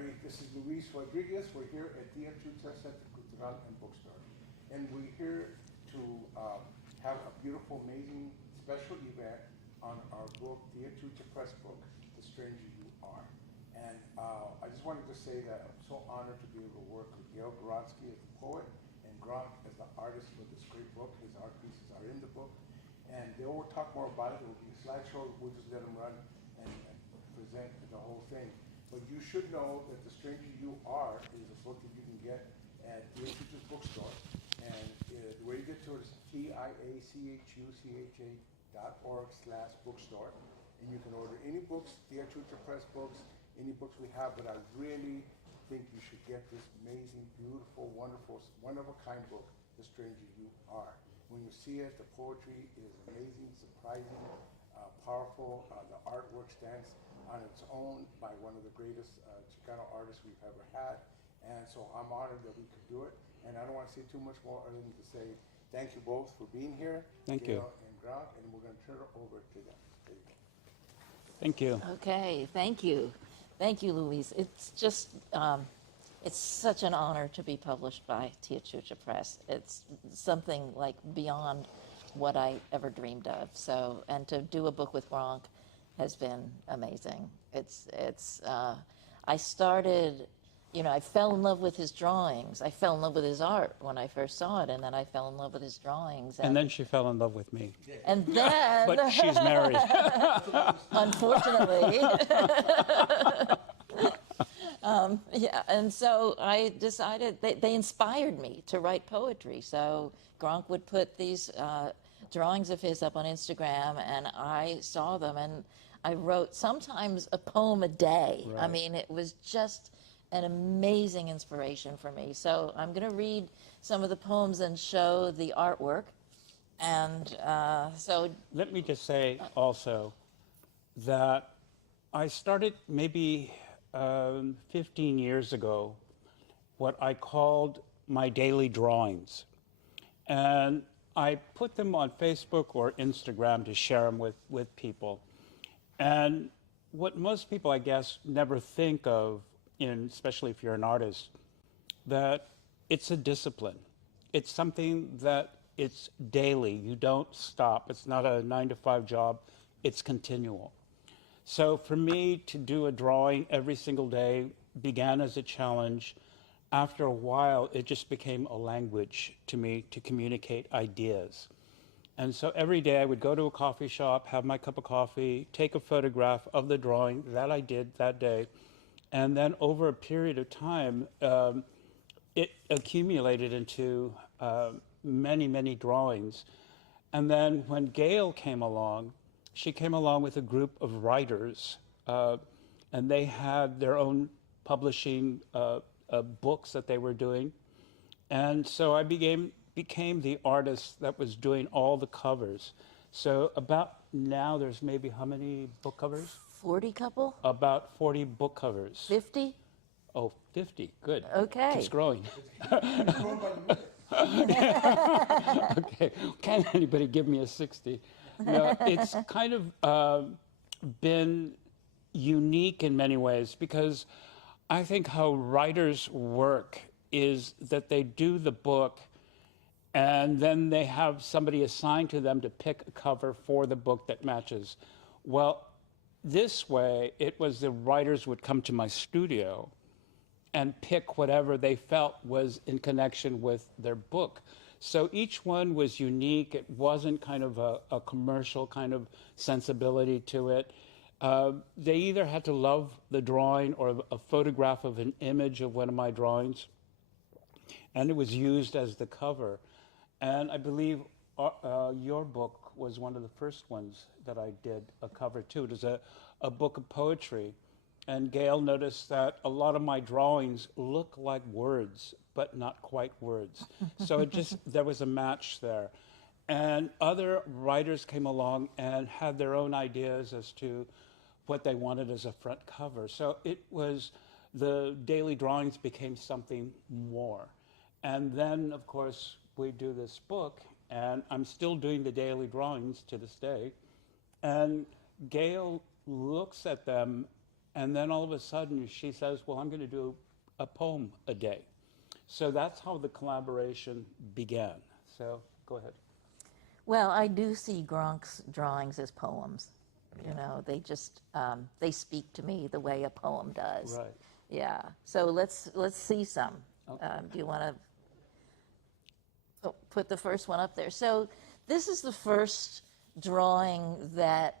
everybody. This is Luis Rodriguez. We're here at Teatro Centro Cultural and Bookstore. And we're here to have a beautiful, amazing, special event on our book, Teatro Press book, The Stranger You Are. And I just wanted to say that I'm so honored to be able to work with Gail Wronsky as the poet and Gronk as the artist for this great book. His art pieces are in the book. And they will talk more about it. There will be a slideshow. We'll just let them run and present the whole thing. But you should know that The Stranger You Are is a book that you can get at the Institute's bookstore. And the way you get to it is tiachucha.org/bookstore. And you can order any books, Teatro Press books, any books we have. But I really think you should get this amazing, beautiful, wonderful, one-of-a-kind book, The Stranger You Are. When you see it, the poetry is amazing, surprising, powerful. The artwork stands on its own by one of the greatest Chicano artists we've ever had. And so I'm honored that we could do it. And I don't want to say too much more other than to say thank you both for being here. Thank you. And Gronk, and we're going to turn it over to them. There you go. Thank you. Okay, thank you. Thank you, Luis. It's just, it's such an honor to be published by Teatro Press. It's something like beyond what I ever dreamed of. So, and to do a book with Gronk has been amazing. I started, I fell in love with his drawings. I fell in love with his art when I first saw it, and then I fell in love with his drawings. And then she fell in love with me. And then... But she's married. Unfortunately. Yeah, and so I decided, they inspired me to write poetry. So Gronk would put these drawings of his up on Instagram, and I saw them, and I wrote sometimes a poem a day. Right. I mean, it was just an amazing inspiration for me. So I'm going to read some of the poems and show the artwork. And so... Let me just say also that I started maybe 15 years ago what I called my daily drawings. And I put them on Facebook or Instagram to share them with people. And what most people, I guess, never think of, especially if you're an artist, that it's a discipline. It's something that it's daily. You don't stop. It's not a 9-to-5 job. It's continual. So for me to do a drawing every single day began as a challenge. After a while, it just became a language to me to communicate ideas. And so every day I would go to a coffee shop, have my cup of coffee, take a photograph of the drawing that I did that day. And then over a period of time, it accumulated into many, many drawings. And then when Gail came along, she came along with a group of writers, and they had their own publishing books that they were doing. And so I became the artist that was doing all the covers. So about now there's maybe how many book covers? 40 couple? About 40 book covers. 50? Oh, 50, good. Okay. Keeps growing. Okay, can't anybody give me a 60? No, it's kind of been unique in many ways, because I think how writers work is that they do the book and then they have somebody assigned to them to pick a cover for the book that matches. Well, this way, it was the writers would come to my studio and pick whatever they felt was in connection with their book. So each one was unique. It wasn't kind of a commercial kind of sensibility to it. They either had to love the drawing or a photograph of an image of one of my drawings, and it was used as the cover. And I believe your book was one of the first ones that I did a cover to. It was a book of poetry. And Gail noticed that a lot of my drawings look like words, but not quite words. So there was a match there. And other writers came along and had their own ideas as to what they wanted as a front cover. So the daily drawings became something more. And then, of course, we do this book, and I'm still doing the daily drawings to this day. And Gail looks at them And then all of a sudden she says, well, I'm going to do a poem a day. So that's how the collaboration began. So go ahead. Well, I do see Gronk's drawings as poems. You know, they just they speak to me the way a poem does. Right. Yeah. So let's see some. Okay. Do you want to put the first one up there? So this is the first drawing that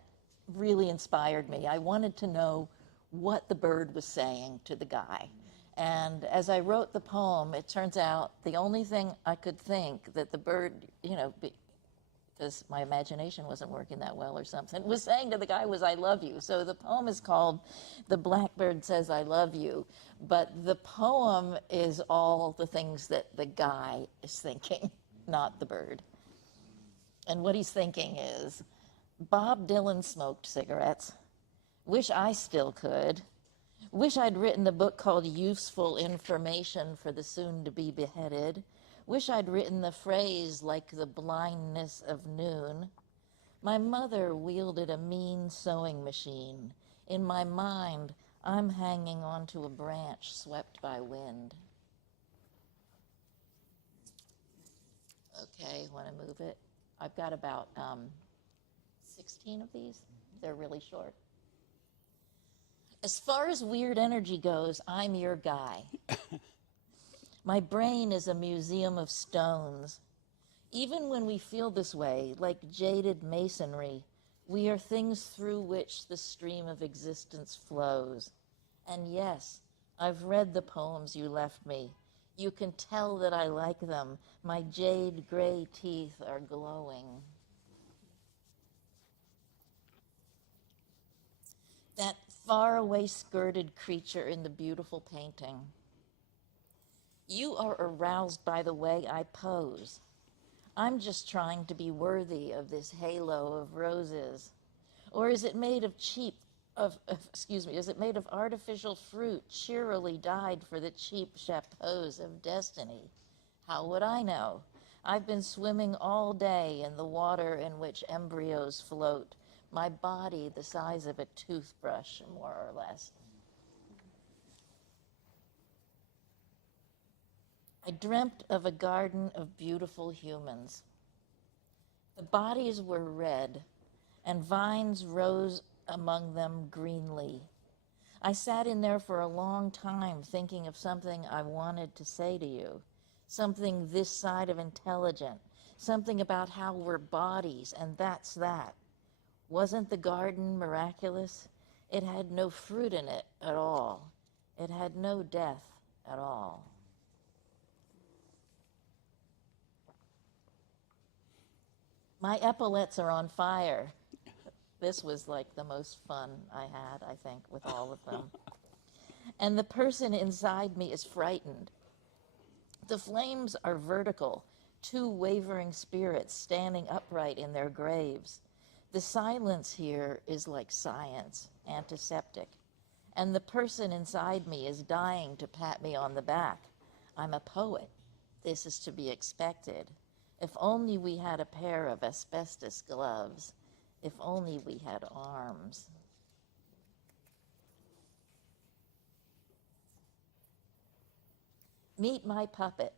really inspired me. I wanted to know what the bird was saying to the guy. And as I wrote the poem, it turns out the only thing I could think that the bird, you know, because my imagination wasn't working that well or something, was saying to the guy was, I love you. So the poem is called The Blackbird Says I Love You, but the poem is all the things that the guy is thinking, not the bird. And what he's thinking is, Bob Dylan smoked cigarettes. Wish I still could. Wish I'd written a book called Useful Information for the soon-to-be beheaded. Wish I'd written the phrase like the blindness of noon. My mother wielded a mean sewing machine. In my mind, I'm hanging onto a branch swept by wind. Okay, want to move it? I've got about 16 of these. They're really short. As far as weird energy goes, I'm your guy. My brain is a museum of stones. Even when we feel this way, like jaded masonry, we are things through which the stream of existence flows. And yes, I've read the poems you left me. You can tell that I like them. My jade gray teeth are glowing. That faraway skirted creature in the beautiful painting. You are aroused by the way I pose. I'm just trying to be worthy of this halo of roses. Or is it made of is it made of artificial fruit cheerily dyed for the cheap chapeaus of destiny? How would I know? I've been swimming all day in the water in which embryos float, my body the size of a toothbrush, more or less. I dreamt of a garden of beautiful humans. The bodies were red, and vines rose among them greenly. I sat in there for a long time thinking of something I wanted to say to you, something this side of intelligent, something about how we're bodies, and that's that. Wasn't the garden miraculous? It had no fruit in it at all. It had no death at all. My epaulets are on fire. This was like the most fun I had, I think, with all of them. And the person inside me is frightened. The flames are vertical, two wavering spirits standing upright in their graves. The silence here is like science, antiseptic. And the person inside me is dying to pat me on the back. I'm a poet. This is to be expected. If only we had a pair of asbestos gloves. If only we had arms. Meet my puppet.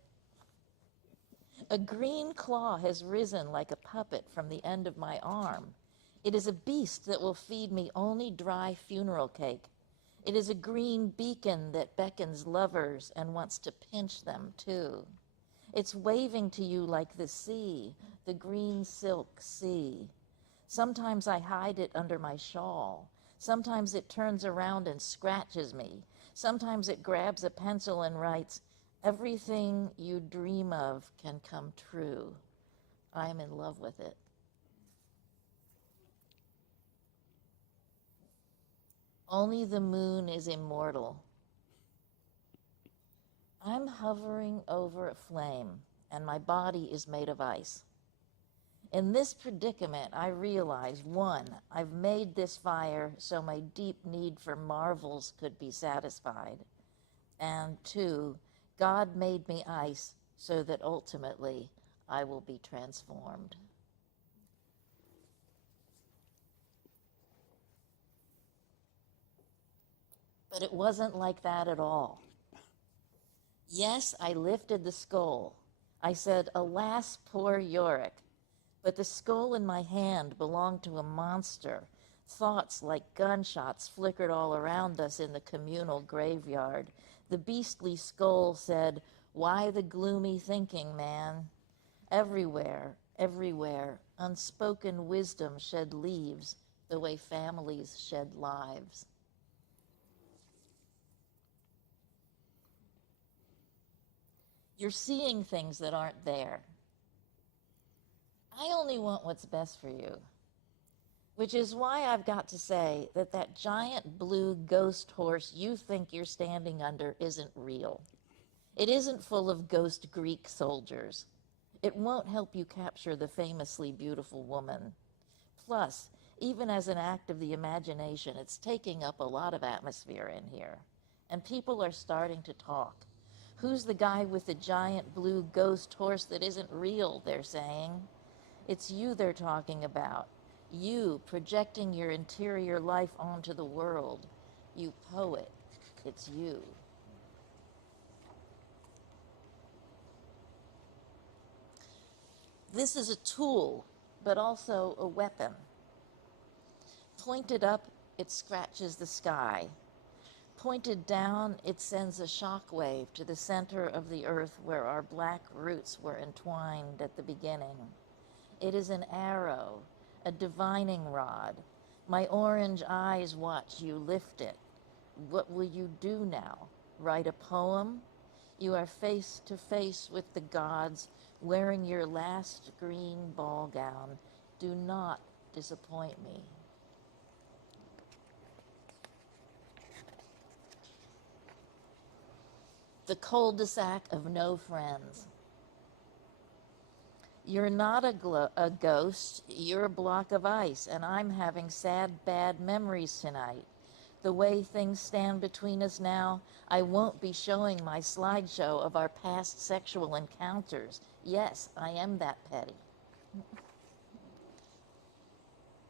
A green claw has risen like a puppet from the end of my arm. It is a beast that will feed me only dry funeral cake. It is a green beacon that beckons lovers and wants to pinch them too. It's waving to you like the sea, the green silk sea. Sometimes I hide it under my shawl. Sometimes it turns around and scratches me. Sometimes it grabs a pencil and writes, "Everything you dream of can come true." I am in love with it. Only the moon is immortal. I'm hovering over a flame, and my body is made of ice. In this predicament, I realize, 1, I've made this fire so my deep need for marvels could be satisfied. And 2, God made me ice so that ultimately I will be transformed. But it wasn't like that at all. Yes, I lifted the skull. I said, "Alas, poor Yorick." But the skull in my hand belonged to a monster. Thoughts like gunshots flickered all around us in the communal graveyard. The beastly skull said, "Why the gloomy thinking, man?" Everywhere, everywhere, unspoken wisdom shed leaves the way families shed lives. You're seeing things that aren't there. I only want what's best for you. Which is why I've got to say that that giant blue ghost horse you think you're standing under isn't real. It isn't full of ghost Greek soldiers. It won't help you capture the famously beautiful woman. Plus, even as an act of the imagination, it's taking up a lot of atmosphere in here. And people are starting to talk. Who's the guy with the giant blue ghost horse that isn't real, they're saying. It's you they're talking about. You projecting your interior life onto the world. You poet. It's you. This is a tool, but also a weapon. Pointed up, it scratches the sky. Pointed down, it sends a shock wave to the center of the earth where our black roots were entwined at the beginning. It is an arrow, a divining rod. My orange eyes watch you lift it. What will you do now? Write a poem? You are face to face with the gods, wearing your last green ball gown. Do not disappoint me. The cul-de-sac of no friends. You're not a ghost, you're a block of ice, and I'm having sad, bad memories tonight. The way things stand between us now, I won't be showing my slideshow of our past sexual encounters. Yes, I am that petty.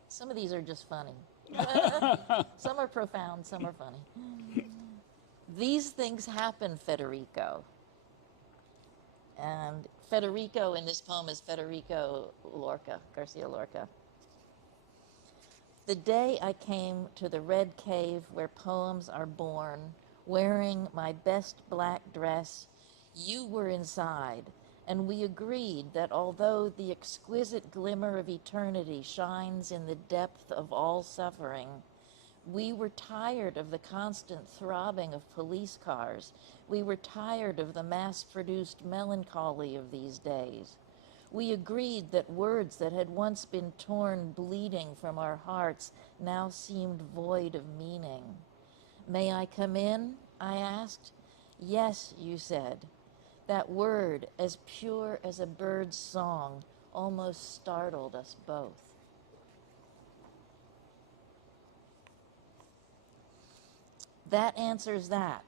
Some of these are just funny. Some are profound, some are funny. These things happen, Federico. And Federico in this poem is Federico Lorca, Garcia Lorca. The day I came to the red cave where poems are born, wearing my best black dress, you were inside, and we agreed that although the exquisite glimmer of eternity shines in the depth of all suffering, we were tired of the constant throbbing of police cars. We were tired of the mass-produced melancholy of these days. We agreed that words that had once been torn bleeding from our hearts now seemed void of meaning. May I come in? I asked. Yes, you said. That word, as pure as a bird's song, almost startled us both. That answers that.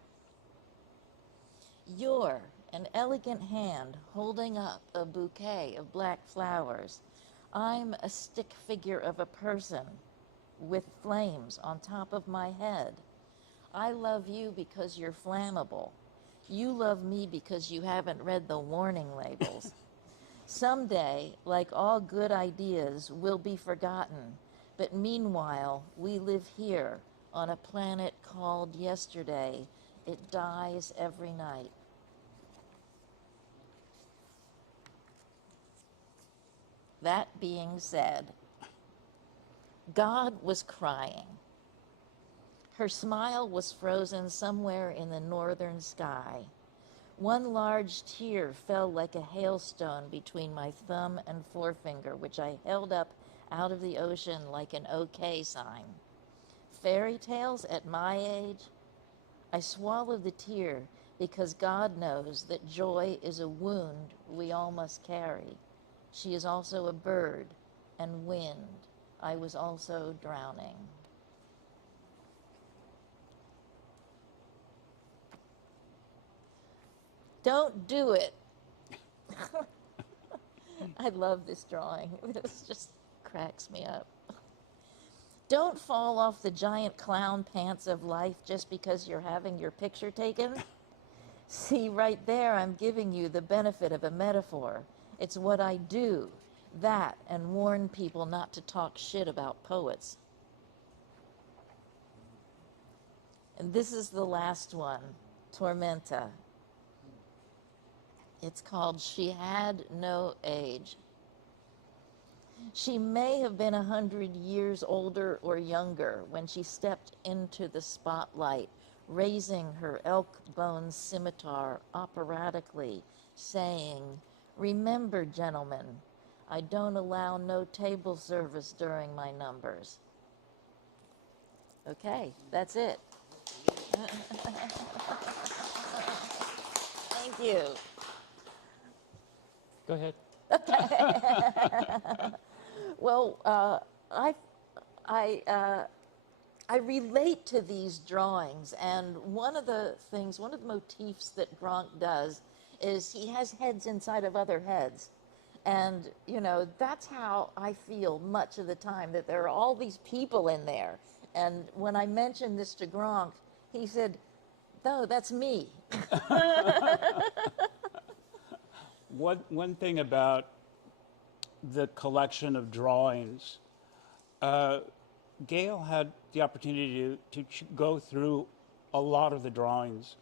You're an elegant hand holding up a bouquet of black flowers. I'm a stick figure of a person with flames on top of my head. I love you because you're flammable. You love me because you haven't read the warning labels. Someday, like all good ideas, will be forgotten. But meanwhile, we live here on a planet called yesterday. It dies every night. That being said, God was crying. Her smile was frozen somewhere in the northern sky. One large tear fell like a hailstone between my thumb and forefinger, which I held up out of the ocean like an okay sign. Fairy tales at my age? I swallowed the tear because God knows that joy is a wound we all must carry. She is also a bird and wind. I was also drowning. Don't do it. I love this drawing. This just cracks me up. Don't fall off the giant clown pants of life just because you're having your picture taken. See, right there, I'm giving you the benefit of a metaphor. It's what I do, that, and warn people not to talk shit about poets. And this is the last one, Tormenta. It's called She Had No Age. She may have been 100 years older or younger when she stepped into the spotlight, raising her elk bone scimitar operatically, saying, "Remember, gentlemen, I don't allow no table service during my numbers." Okay, that's it. Thank you. Go ahead. Well, I relate to these drawings, and one of the motifs that Gronk does is he has heads inside of other heads. And, you know, that's how I feel much of the time, that there are all these people in there. And when I mentioned this to Gronk, he said, "No, that's me." One thing about the collection of drawings, Gail had the opportunity to go through a lot of the drawings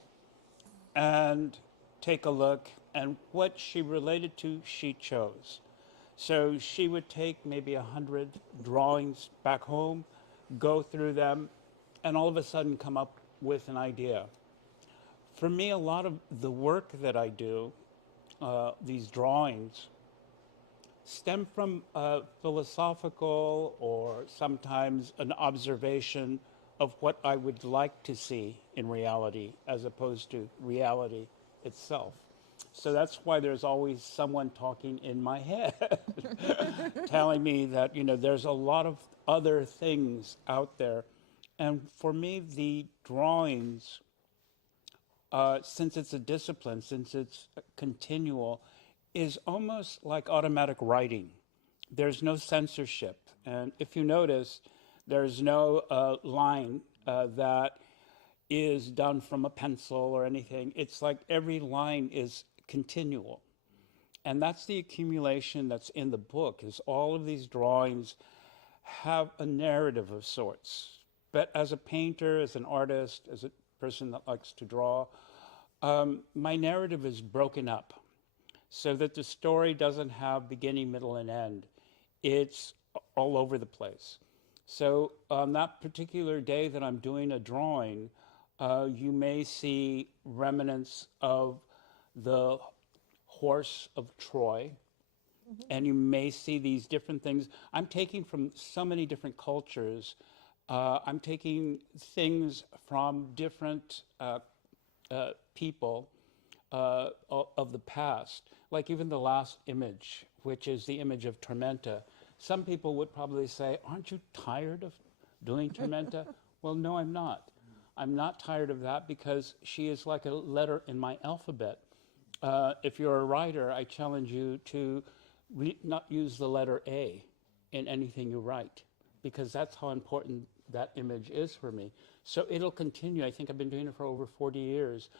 and take a look, and what she related to, she chose. So she would take maybe 100 drawings back home, go through them, and all of a sudden come up with an idea. For me, a lot of the work that I do, these drawings, stem from a philosophical or sometimes an observation of what I would like to see in reality as opposed to reality itself. So that's why there's always someone talking in my head telling me that, you know, there's a lot of other things out there. And for me, the drawings, since it's a discipline, since it's continual, is almost like automatic writing. There's no censorship. And if you notice, there's no line that is done from a pencil or anything. It's like every line is continual. And that's the accumulation that's in the book, is all of these drawings have a narrative of sorts. But as a painter, as an artist, as a person that likes to draw, my narrative is broken up so that the story doesn't have beginning, middle, and end. It's all over the place. So on that particular day that I'm doing a drawing, you may see remnants of the horse of Troy, and you may see these different things. I'm taking from so many different cultures. I'm taking things from different people of the past, like even the last image, which is the image of Tormenta. Some people would probably say, "Aren't you tired of doing Tormenta?" Well, no, I'm not. I'm not tired of that because she is like a letter in my alphabet. If you're a writer, I challenge you to not use the letter A in anything you write, because that's how important that image is for me. So it'll continue. I think I've been doing it for over 40 years.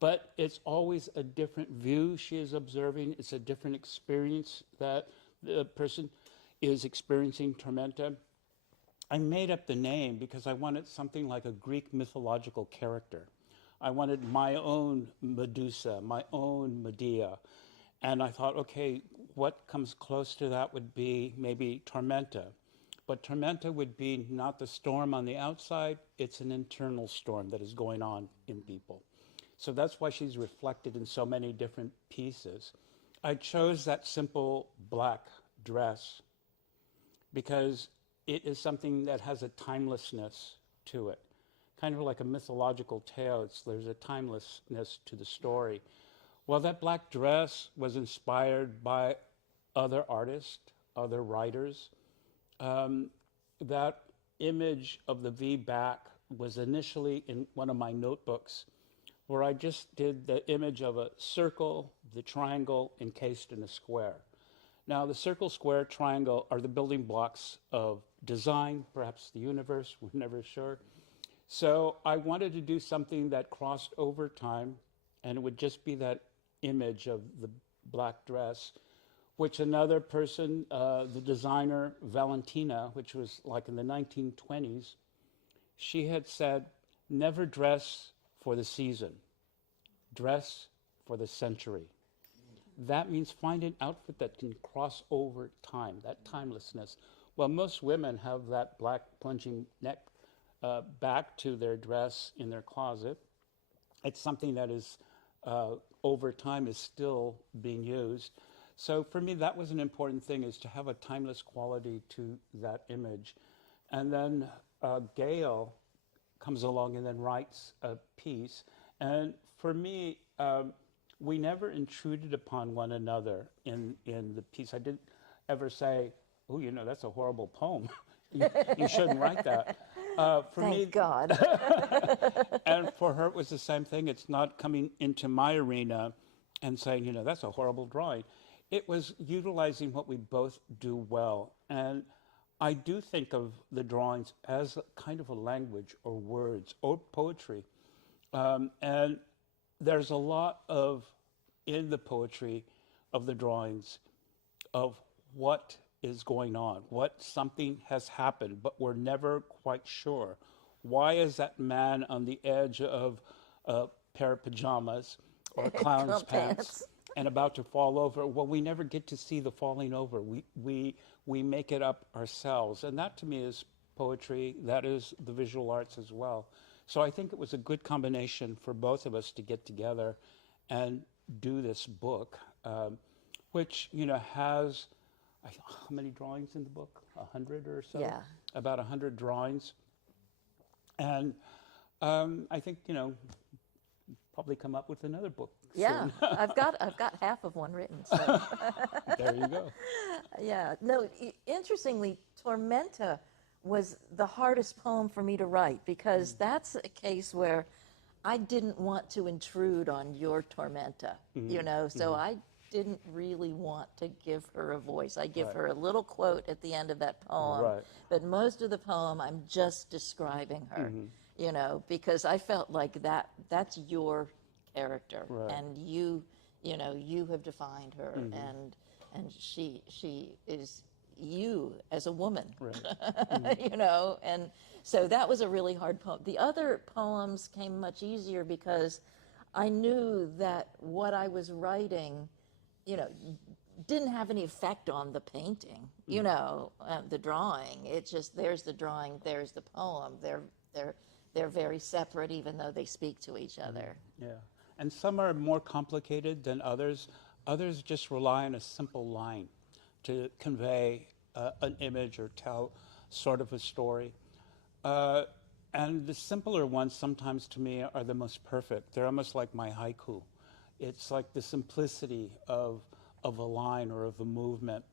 But it's always a different view she is observing. It's a different experience that the person is experiencing Tormenta. I made up the name because I wanted something like a Greek mythological character. I wanted my own Medusa, my own Medea. And I thought, okay, what comes close to that would be maybe Tormenta. But Tormenta would be not the storm on the outside, it's an internal storm that is going on in people. So that's why she's reflected in so many different pieces. I chose that simple black dress because it is something that has a timelessness to it. Kind of like a mythological tale, there's a timelessness to the story. Well, that black dress was inspired by other artists, other writers. That image of the V back was initially in one of my notebooks, where I just did the image of a circle, the triangle encased in a square. Now, the circle, square, triangle are the building blocks of design, perhaps the universe, we're never sure. So I wanted to do something that crossed over time, and it would just be that image of the black dress, which another person, the designer Valentina, which was like in the 1920s, she had said, never dress for the season, dress for the century. That means find an outfit that can cross over time, that timelessness. Well, most women have that black plunging neck back to their dress in their closet. It's something that is, over time, is still being used. So for me, that was an important thing, is to have a timeless quality to that image. And then Gail comes along and then writes a piece. And for me, we never intruded upon one another in the piece. I didn't ever say, oh, you know, that's a horrible poem. You shouldn't write that. Thank God. And for her, it was the same thing. It's not coming into my arena and saying, you know, that's a horrible drawing. It was utilizing what we both do well. And I do think of the drawings as a kind of a language or words or poetry. And there's a lot of, in the poetry of the drawings, of what is going on, what something has happened, but we're never quite sure. Why is that man on the edge of a pair of pajamas or a clown's pants and about to fall over? Well, we never get to see the falling over. We make it up ourselves. And that to me is poetry. That is the visual arts as well. So I think it was a good combination for both of us to get together and do this book, which, you know, has, how many drawings in the book? 100 or so? Yeah. About 100 drawings. And I think, you know, probably come up with another book Yeah, soon. I've got half of one written. So. There you go. Yeah. No. Interestingly, Tormenta was the hardest poem for me to write, because that's a case where I didn't want to intrude on your Tormenta. You know, so I didn't really want to give her a voice. I give her a little quote at the end of that poem, but most of the poem I'm just describing her. You know, because I felt like that's your character, and you know, you have defined her, and she is you as a woman, you know, and so that was a really hard poem. The other poems came much easier because I knew that what I was writing, you know, didn't have any effect on the painting, you know, the drawing. It's just, there's the drawing, there's the poem. They're very separate, even though they speak to each other. Yeah, and some are more complicated than others. Others just rely on a simple line to convey an image or tell sort of a story. And the simpler ones sometimes to me are the most perfect. They're almost like my haiku. It's like the simplicity of a line or of a movement.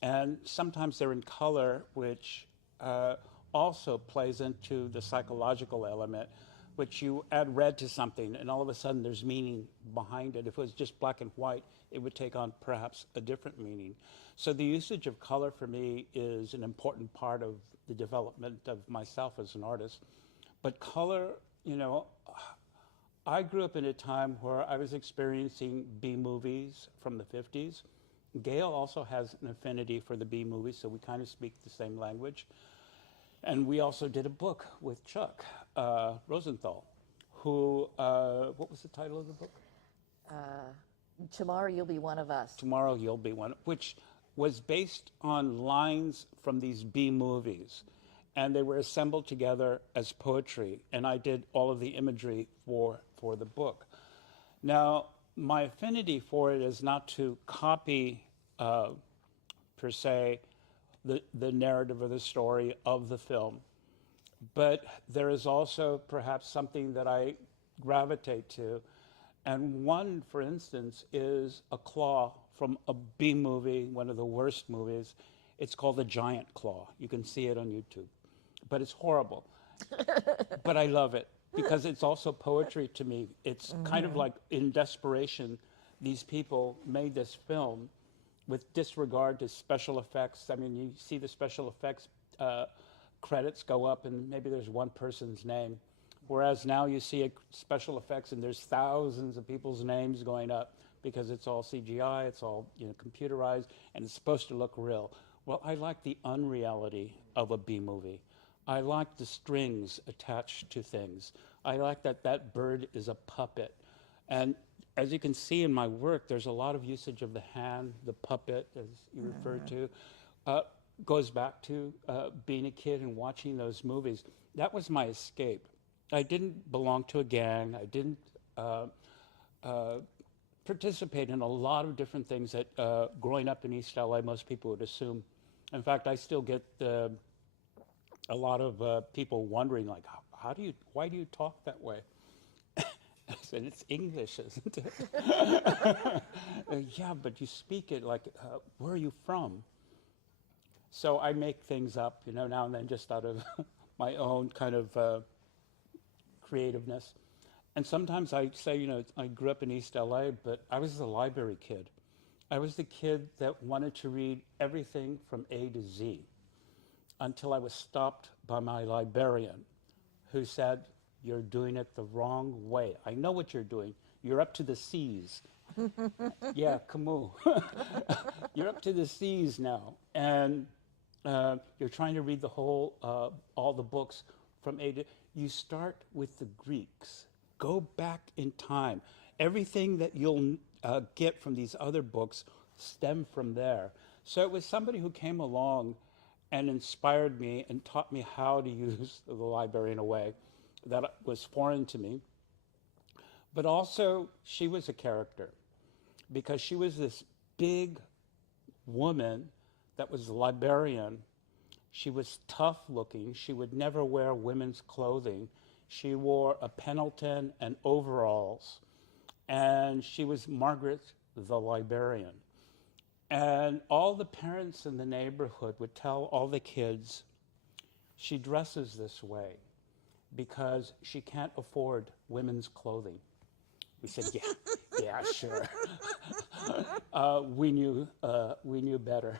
And sometimes they're in color, which also plays into the psychological element, which you add red to something and all of a sudden there's meaning behind it. If it was just black and white, it would take on perhaps a different meaning. So the usage of color for me is an important part of the development of myself as an artist. But color, you know, I grew up in a time where I was experiencing B movies from the 50s. Gail also has an affinity for the B movies, so we kind of speak the same language. And we also did a book with Chuck Rosenthal, who, what was the title of the book? Tomorrow You'll Be One of Us. Tomorrow You'll Be One, which was based on lines from these B movies. And they were assembled together as poetry. And I did all of the imagery for the book. Now, my affinity for it is not to copy, per se, the narrative or the story of the film. But there is also perhaps something that I gravitate to. And one, for instance, is a claw from a B movie, one of the worst movies. It's called The Giant Claw. You can see it on YouTube. But it's horrible. But I love it because it's also poetry to me. It's kind of like in desperation, these people made this film with disregard to special effects. I mean, you see the special effects credits go up and maybe there's one person's name. Whereas now you see special effects and there's thousands of people's names going up because it's all CGI, it's all computerized, and it's supposed to look real. Well, I like the unreality of a B movie. I like the strings attached to things. I like that that bird is a puppet. And as you can see in my work, there's a lot of usage of the hand, the puppet, as you referred to. Goes back to being a kid and watching those movies. That was my escape. I didn't belong to a gang. I didn't participate in a lot of different things that growing up in East LA, most people would assume. In fact, I still get a lot of people wondering, like, why do you talk that way? I said, it's English, isn't it? Yeah, but you speak it like, where are you from? So I make things up, now and then, just out of my own kind of creativeness. And sometimes I say, I grew up in East LA, but I was the library kid. I was the kid that wanted to read everything from A to Z until I was stopped by my librarian, who said, you're doing it the wrong way. I know what you're doing. You're up to the C's. Yeah, Camus. You're up to the C's now. And you're trying to read the whole, all the books from A to... You start with the Greeks. Go back in time. Everything that you'll get from these other books stem from there. So it was somebody who came along and inspired me and taught me how to use the library in a way that was foreign to me. But also, she was a character because she was this big woman that was a librarian. She was tough looking. She would never wear women's clothing. She wore a Pendleton and overalls. And she was Margaret the librarian. And all the parents in the neighborhood would tell all the kids, she dresses this way because she can't afford women's clothing. We said, yeah, sure. We knew better.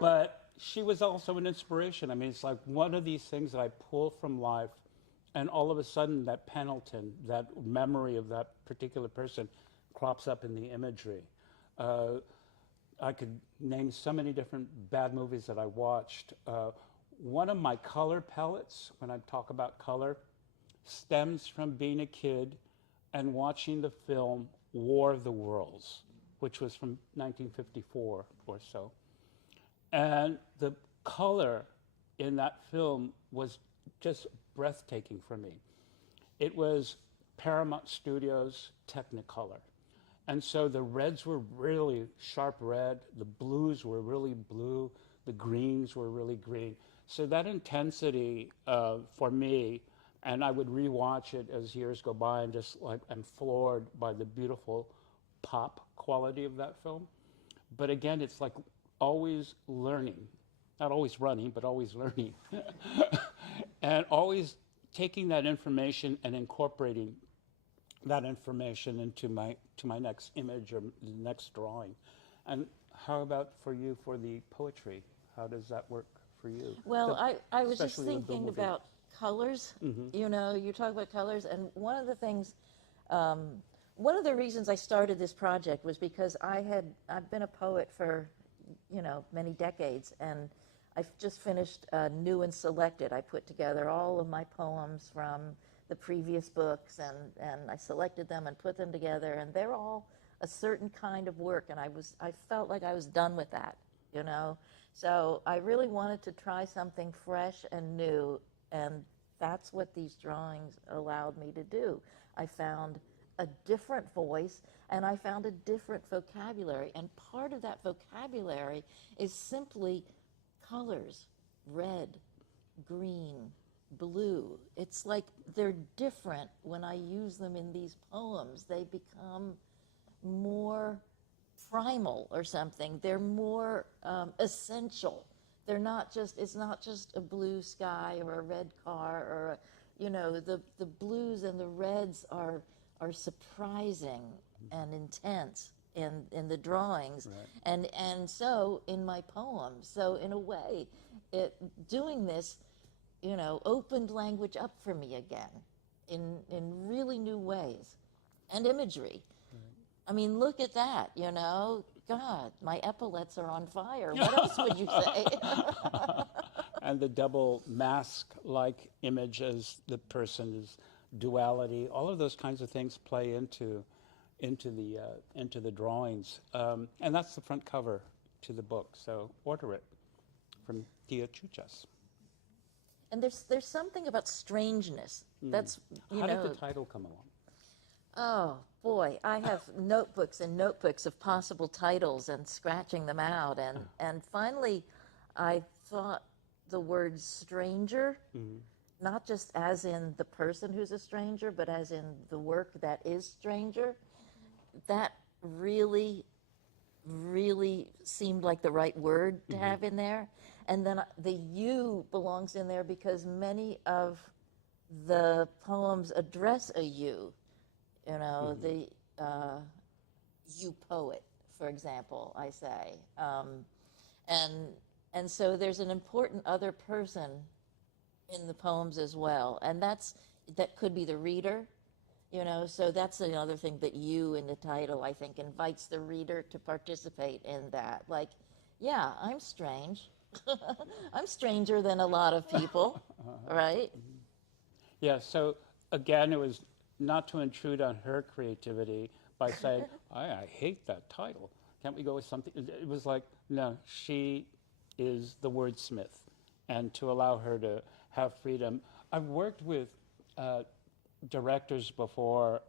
But she was also an inspiration. I mean, it's like one of these things that I pull from life, and all of a sudden that Pendleton, that memory of that particular person crops up in the imagery. I could name so many different bad movies that I watched. One of my color palettes, when I talk about color, stems from being a kid and watching the film War of the Worlds, which was from 1954 or so. And the color in that film was just breathtaking for me. It was Paramount Studios Technicolor. And so the reds were really sharp red, the blues were really blue, the greens were really green. So that intensity for me, and I would rewatch it as years go by and just like I'm floored by the beautiful pop quality of that film. But again, it's like always learning, not always running, but always learning. And always taking that information and incorporating that information into my next image or the next drawing. And how about for you for the poetry? How does that work for you? Well, I was just especially the thinking movie. about colors. You talk about colors, and one of the things, one of the reasons I started this project was because I've been a poet for, many decades, and I've just finished New and Selected. I put together all of my poems from the previous books, and I selected them and put them together, and they're all a certain kind of work, and I felt like I was done with that, So I really wanted to try something fresh and new, and that's what these drawings allowed me to do. I found a different voice, and I found a different vocabulary, and part of that vocabulary is simply colors, red, green, blue. It's like they're different when I use them in these poems. They become more primal or something. They're more essential. They're not just, it's not just a blue sky or a red car or, the blues and the reds are surprising and intense in the drawings. Right. And so in my poems. So in a way, doing this, opened language up for me again in really new ways, and imagery. I mean, look at that, God, my epaulets are on fire. What else would you say? And the double mask-like image as the person's duality, all of those kinds of things play into the drawings. And that's the front cover to the book, so order it from Tia Chuchas. And there's something about strangeness. That's, How did the title come along? Oh, boy, I have notebooks and notebooks of possible titles and scratching them out. And finally, I thought the word stranger, not just as in the person who's a stranger, but as in the work that is stranger, that really, really seemed like the right word to have in there. And then the you belongs in there because many of the poems address a you. The you poet, for example, I say. And so there's an important other person in the poems as well. And that could be the reader, so that's another thing that you in the title, I think, invites the reader to participate in that. Like, yeah, I'm strange. I'm stranger than a lot of people, right? Yeah, so again, it was not to intrude on her creativity by saying, I hate that title. Can't we go with something? It was like, no, she is the wordsmith, and to allow her to have freedom. I've worked with directors before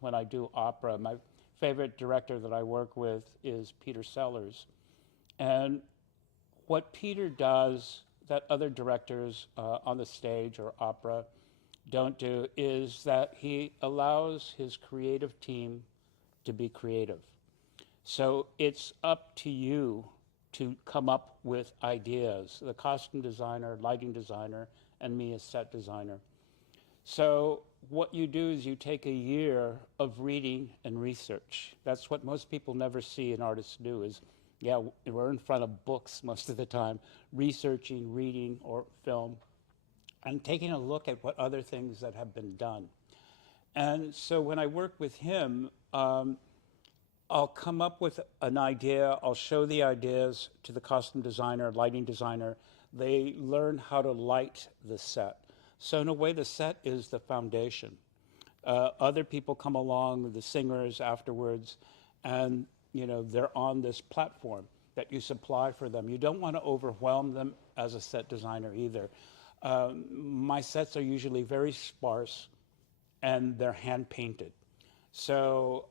when I do opera. My favorite director that I work with is Peter Sellers. And what Peter does that other directors on the stage or opera don't do is that he allows his creative team to be creative. So it's up to you to come up with ideas, the costume designer, lighting designer, and me as set designer. So what you do is you take a year of reading and research. That's what most people never see an artist do is, yeah, we're in front of books most of the time, researching, reading, or film, and taking a look at what other things that have been done. And so when I work with him, I'll come up with an idea, I'll show the ideas to the costume designer, lighting designer. They learn how to light the set. So in a way, the set is the foundation. Other people come along, the singers afterwards, and they're on this platform that you supply for them. You don't want to overwhelm them as a set designer either. My sets are usually very sparse, and they're hand painted. So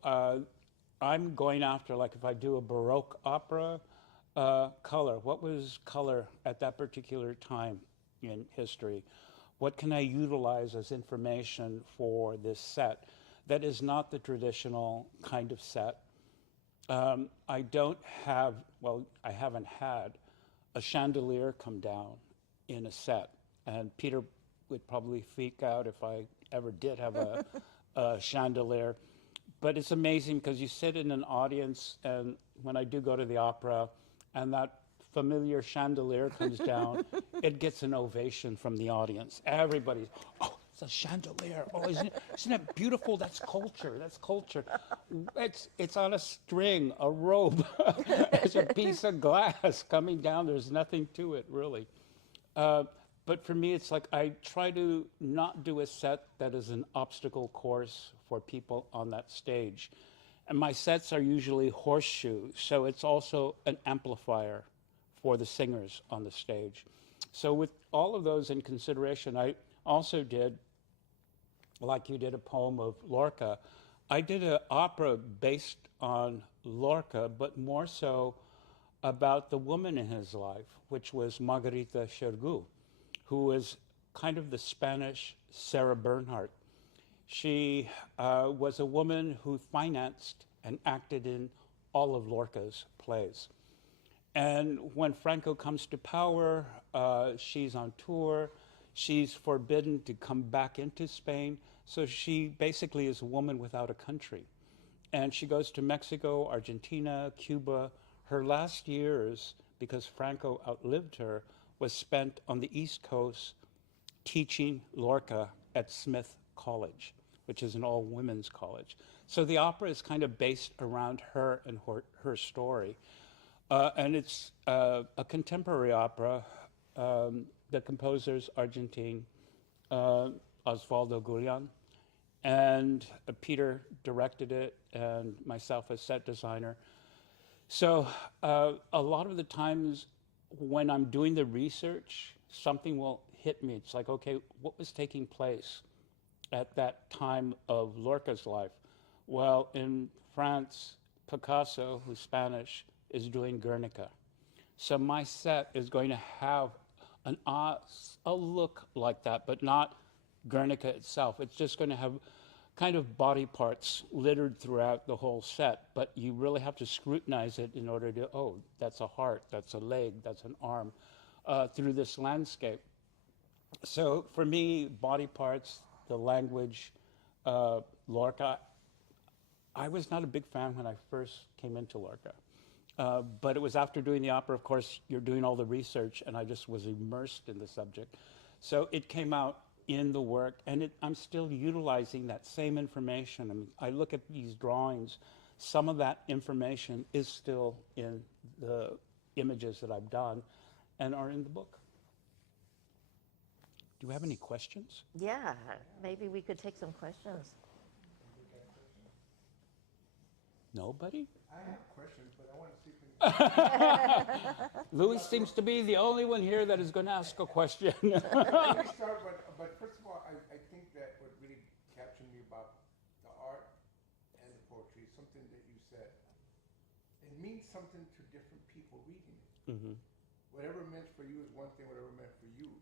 I'm going after, like if I do a Baroque opera, color. What was color at that particular time in history? What can I utilize as information for this set that is not the traditional kind of set? I don't have, well, I haven't had a chandelier come down in a set. And Peter would probably freak out if I ever did have a chandelier. But it's amazing because you sit in an audience, and when I do go to the opera, and that familiar chandelier comes down, it gets an ovation from the audience. Everybody's, oh, it's a chandelier. Oh, isn't it beautiful? That's culture. That's culture. It's on a string, a rope. It's a piece of glass coming down. There's nothing to it, really. But for me, it's like I try to not do a set that is an obstacle course for people on that stage. And my sets are usually horseshoe, so it's also an amplifier for the singers on the stage. So with all of those in consideration, I also did, like you did a poem of Lorca, I did an opera based on Lorca, but more so about the woman in his life, which was Margarita Xirgu, who was kind of the Spanish Sarah Bernhardt. She was a woman who financed and acted in all of Lorca's plays. And when Franco comes to power, she's on tour. She's forbidden to come back into Spain. So she basically is a woman without a country. and she goes to Mexico, Argentina, Cuba. Her last years, because Franco outlived her, was spent on the East Coast teaching Lorca at Smith College, which is an all-women's college. So the opera is kind of based around her and her story. And it's a contemporary opera. The composer's Argentine, Osvaldo Gullón, and Peter directed it, and myself as set designer. So a lot of the times when I'm doing the research, something will hit me. It's like, okay, what was taking place at that time of Lorca's life? Well, in France, Picasso, who's Spanish, is doing Guernica. So my set is going to have a look like that, but not Guernica itself. It's just going to have kind of body parts littered throughout the whole set, but you really have to scrutinize it in order to, oh, that's a heart, that's a leg, that's an arm, through this landscape. So for me, body parts, the language, Lorca, I was not a big fan when I first came into Lorca. But it was after doing the opera, of course, you're doing all the research, and I just was immersed in the subject. So it came out in the work, and I'm still utilizing that same information. I mean, I look at these drawings, some of that information is still in the images that I've done and are in the book. Do you have any questions? Yeah, maybe we could take some questions. Nobody? I have questions, but I want to see if we can. Louis seems to be the only one here that is going to ask a question. Let me start, but first of all, I think that what really captured me about the art and the poetry is something that you said. It means something to different people reading it. Mm-hmm. Whatever it meant for you is one thing, whatever it meant for you.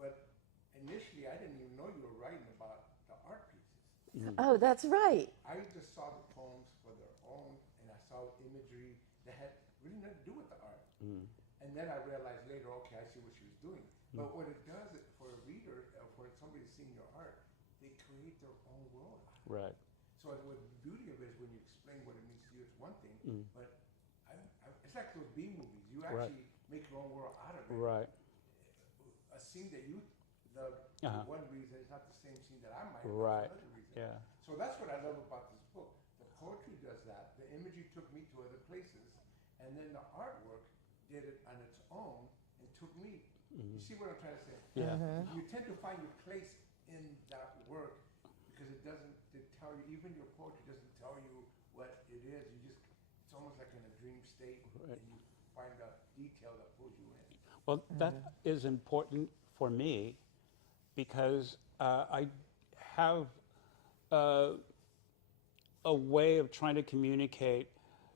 But initially, I didn't even know you were writing about the art pieces. Mm-hmm. Oh, that's right. I just saw the poems for their own, and I saw imagery that had really nothing to do with the art. Mm. And then I realized later, okay, I see what she was doing. But what it does for a reader, for somebody seeing your art, they create their own world out of it. Right. So what the beauty of it is when you explain what it means to you, it's one thing, but it's like those B movies. You actually make your own world out of it. Right. A scene that you loved for one reason is not the same scene that I might love Right. for another reason. Yeah. So that's what I love about this book. The poetry does that. The imagery took me to other places, and then the artwork did it on its own and took me. You see what I'm trying to say? Yeah. You tend to find your place in that work because it doesn't tell you, even your poetry doesn't tell you what it is. It's almost like in a dream state, and you find a detail that pulls you in. Well, that is important for me because I have a way of trying to communicate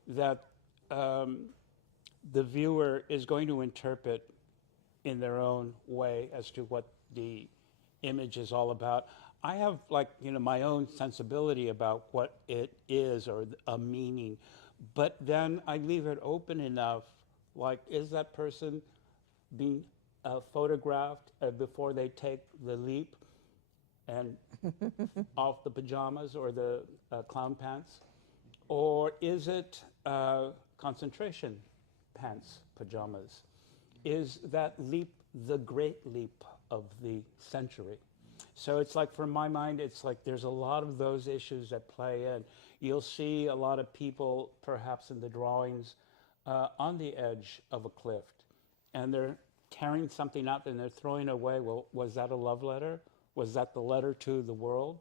that the viewer is going to interpret in their own way as to what the image is all about. I have my own sensibility about what it is or a meaning, but then I leave it open enough, like, is that person being photographed before they take the leap and off the pajamas or the clown pants? Or is it concentration pants, pajamas? Is that leap the great leap of the century? So it's like, for my mind, it's like there's a lot of those issues that play in. You'll see a lot of people, perhaps in the drawings, on the edge of a cliff, and they're carrying something out and they're throwing away. Well, was that a love letter? Was that the letter to the world?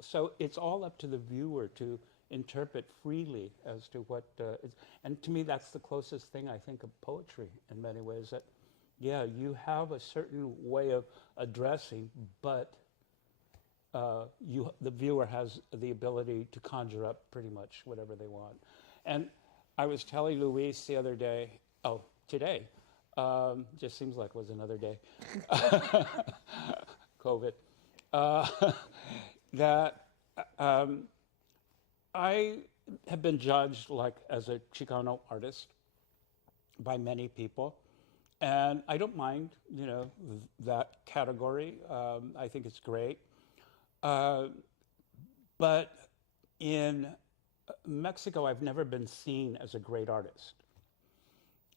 So it's all up to the viewer to interpret freely as to what and to me that's the closest thing I think of poetry in many ways, that you have a certain way of addressing, but the viewer has the ability to conjure up pretty much whatever they want. And I was telling Luis the other day, today, just seems like it was another day, COVID, that I have been judged as a Chicano artist by many people, and I don't mind, that category. I think it's great, but in Mexico, I've never been seen as a great artist.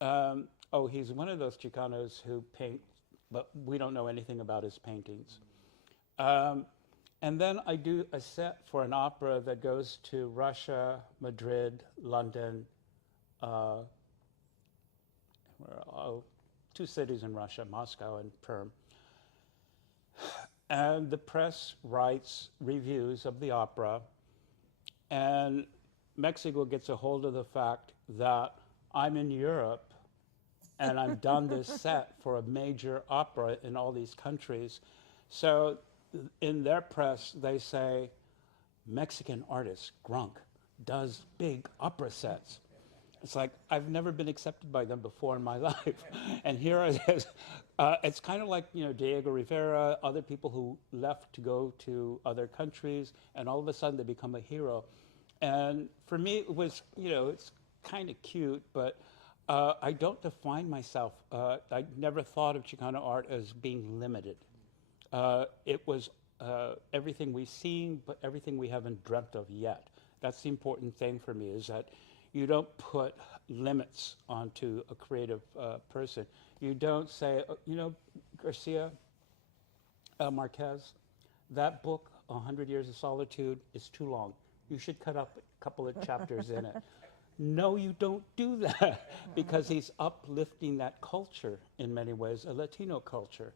Oh, he's one of those Chicanos who paint, but we don't know anything about his paintings. And then I do a set for an opera that goes to Russia, Madrid, London, two cities in Russia, Moscow and Perm. And the press writes reviews of the opera, and Mexico gets a hold of the fact that I'm in Europe and I've done this set for a major opera in all these countries. So in their press, they say, Mexican artist Gronk does big opera sets. It's like, I've never been accepted by them before in my life. And here it is. It's kind of like, Diego Rivera, other people who left to go to other countries, and all of a sudden they become a hero. And for me, it was, it's kind of cute, but I don't define myself. I never thought of Chicano art as being limited. It was everything we've seen, but everything we haven't dreamt of yet. That's the important thing for me, is that you don't put limits onto a creative person. You don't say, Garcia Marquez, that book, 100 Years of Solitude, is too long. You should cut up a couple of chapters in it. No, you don't do that, because he's uplifting that culture in many ways, a Latino culture.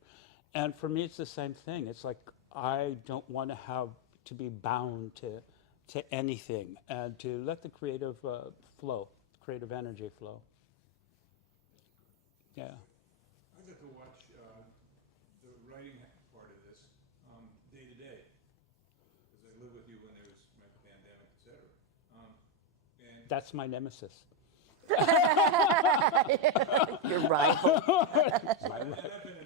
And for me, it's the same thing. It's like, I don't want to have to be bound to anything, and to let the creative flow, creative energy flow. Yeah. I got to watch the writing part of this day to day, because I lived with you when there was pandemic, et cetera. And That's my nemesis. Your rival. and I've been in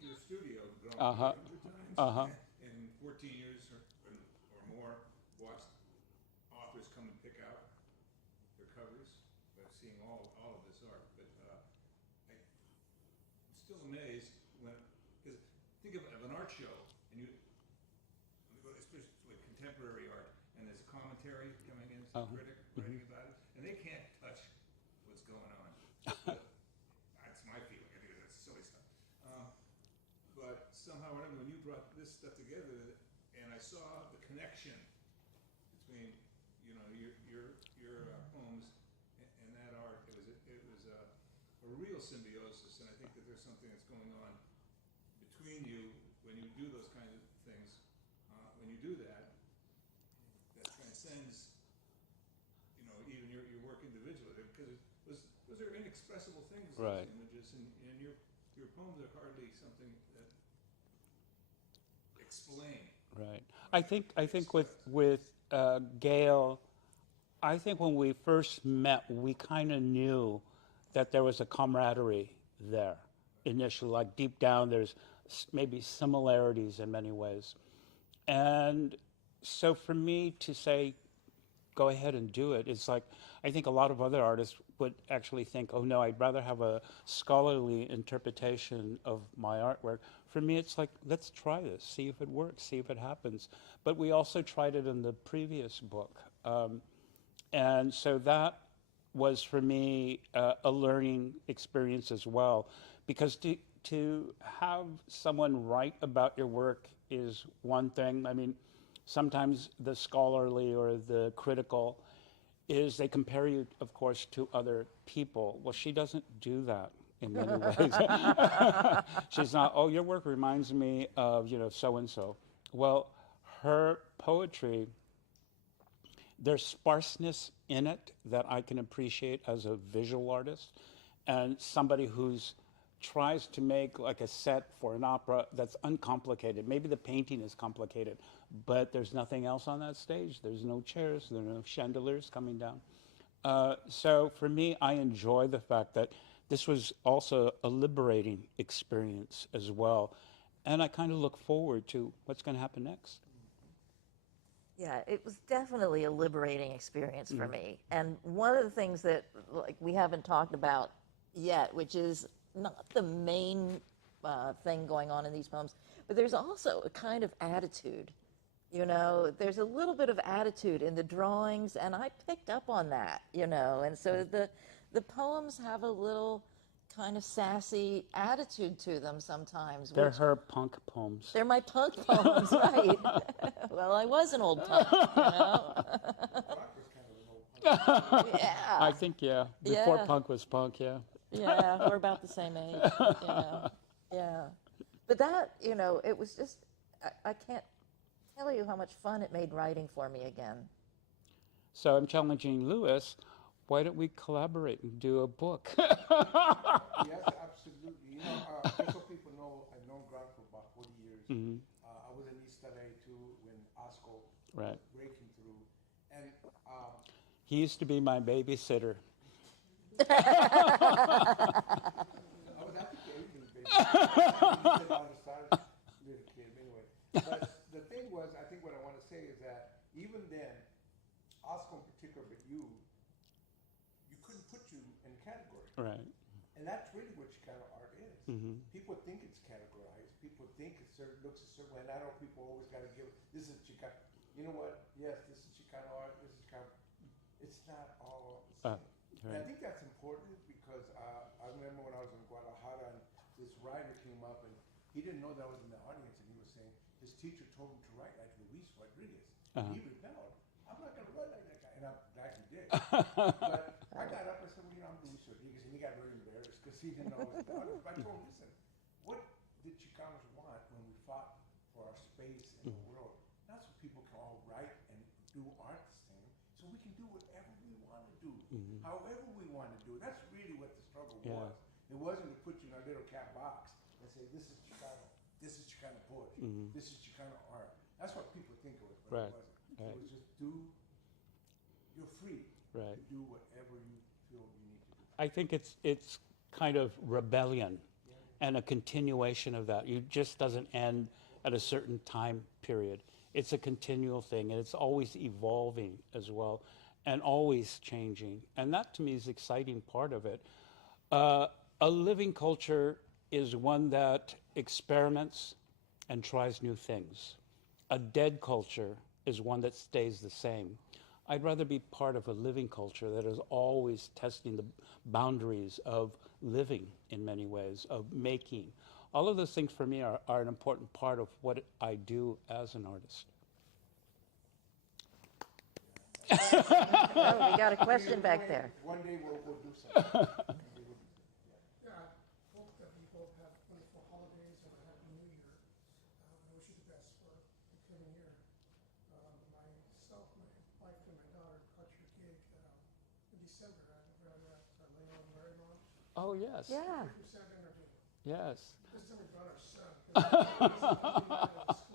your studio, Gronk, Uh-huh. 100 times, in 14 years or more, watched authors come and pick out their covers. I've seen all of this art, but I'm still amazed because think of an art show, and especially contemporary art, and there's a commentary coming in, some critic writing about it, and they can't touch what's going on. That's my feeling. I think that's silly stuff. But somehow, when you brought this stuff together, and I saw the connection between, your poems and that art, it was a real symbiosis, and I think that there's something that's going on between you when you do those kinds of things. When you do that transcends, even your work individually, because those are inexpressible things, Right. those images, and your poems are hardly something that explain. Right. I think with Gail, I think when we first met, we kind of knew that there was a camaraderie there initially. Like deep down, there's maybe similarities in many ways. And so for me to say, go ahead and do it, it's like, I think a lot of other artists would actually think, oh no, I'd rather have a scholarly interpretation of my artwork. For me, it's like, let's try this, see if it works, see if it happens. But we also tried it in the previous book. And so that was, for me, a learning experience as well. Because to have someone write about your work is one thing. I mean, sometimes the scholarly or the critical is they compare you, of course, to other people. Well, she doesn't do that in many ways. She's not, oh, your work reminds me of, so-and-so. Well, her poetry, there's sparseness in it that I can appreciate as a visual artist, and somebody who's tries to make like a set for an opera that's uncomplicated. Maybe the painting is complicated, but there's nothing else on that stage. There's no chairs, there are no chandeliers coming down. So for me, I enjoy the fact that this was also a liberating experience as well. And I kind of look forward to what's going to happen next. Yeah, it was definitely a liberating experience for me. And one of the things that we haven't talked about yet, which is not the main thing going on in these poems, but there's also a kind of attitude There's a little bit of attitude in the drawings, and I picked up on that, and so the poems have a little kind of sassy attitude to them sometimes. They're her punk poems. They're my punk poems, right? Well, I was an old punk, Yeah. I think, before Yeah. punk was punk, yeah. Yeah, we're about the same age, Yeah. But that, it was just, I can't tell you how much fun it made writing for me again. So I'm challenging Lewis, why don't we collaborate and do a book? Yes, absolutely. Just so people know, I've known Gronk for about 40 years. I was in East LA too when Osco Right. was breaking through. And He used to be my babysitter. I was at the game, baby. Little kid, anyway. But the thing was, I think what I want to say is that even then, Oscar in particular, but you couldn't put you in a category. Right. And that's really what Chicano art is. People think it's categorized. People think it looks a certain way. And I know people always got to give, this is Chicano. You know what? Yes, this is Chicano art. This is Chicano. It's not all the same. And I think that's important because I remember when I was in Guadalajara and this writer came up and he didn't know that I was in the audience and he was saying his teacher told him to write like Luis Rodriguez. And he rebelled. I'm not going to write like that guy. And I'm glad he did. But I got up and said, well, I'm Luis Rodriguez. And he got very embarrassed because he didn't know I was in the audience. But I told him, listen, what did Chicanos want when we fought for our space in the world? That's so people can all write and do art the same so we can do whatever we want to do, however we want to do it. That's really what the struggle was. It wasn't to put you in a little cat box and say, this is Chicano, this is Chicano poetry, this is Chicano art. That's what people think it was, but it wasn't. It was just you're free to do whatever you feel you need to do. I think it's kind of rebellion and a continuation of that. It just doesn't end at a certain time period. It's a continual thing, and it's always evolving as well, and always changing. And that, to me, is the exciting part of it. A living culture is one that experiments and tries new things. A dead culture is one that stays the same. I'd rather be part of a living culture that is always testing the boundaries of living in many ways, of making. All of those things for me are an important part of what I do as an artist. Oh, we got a question back there. One day we'll do something. Yeah, I hope that you both have wonderful holidays and a happy new year. I wish you the best for the coming year. Myself, my wife, and my daughter caught your gig in December at Leon Marymount. Oh, yes. Yeah. Who sat in our dinner? Yes. This time we brought our son. 'cause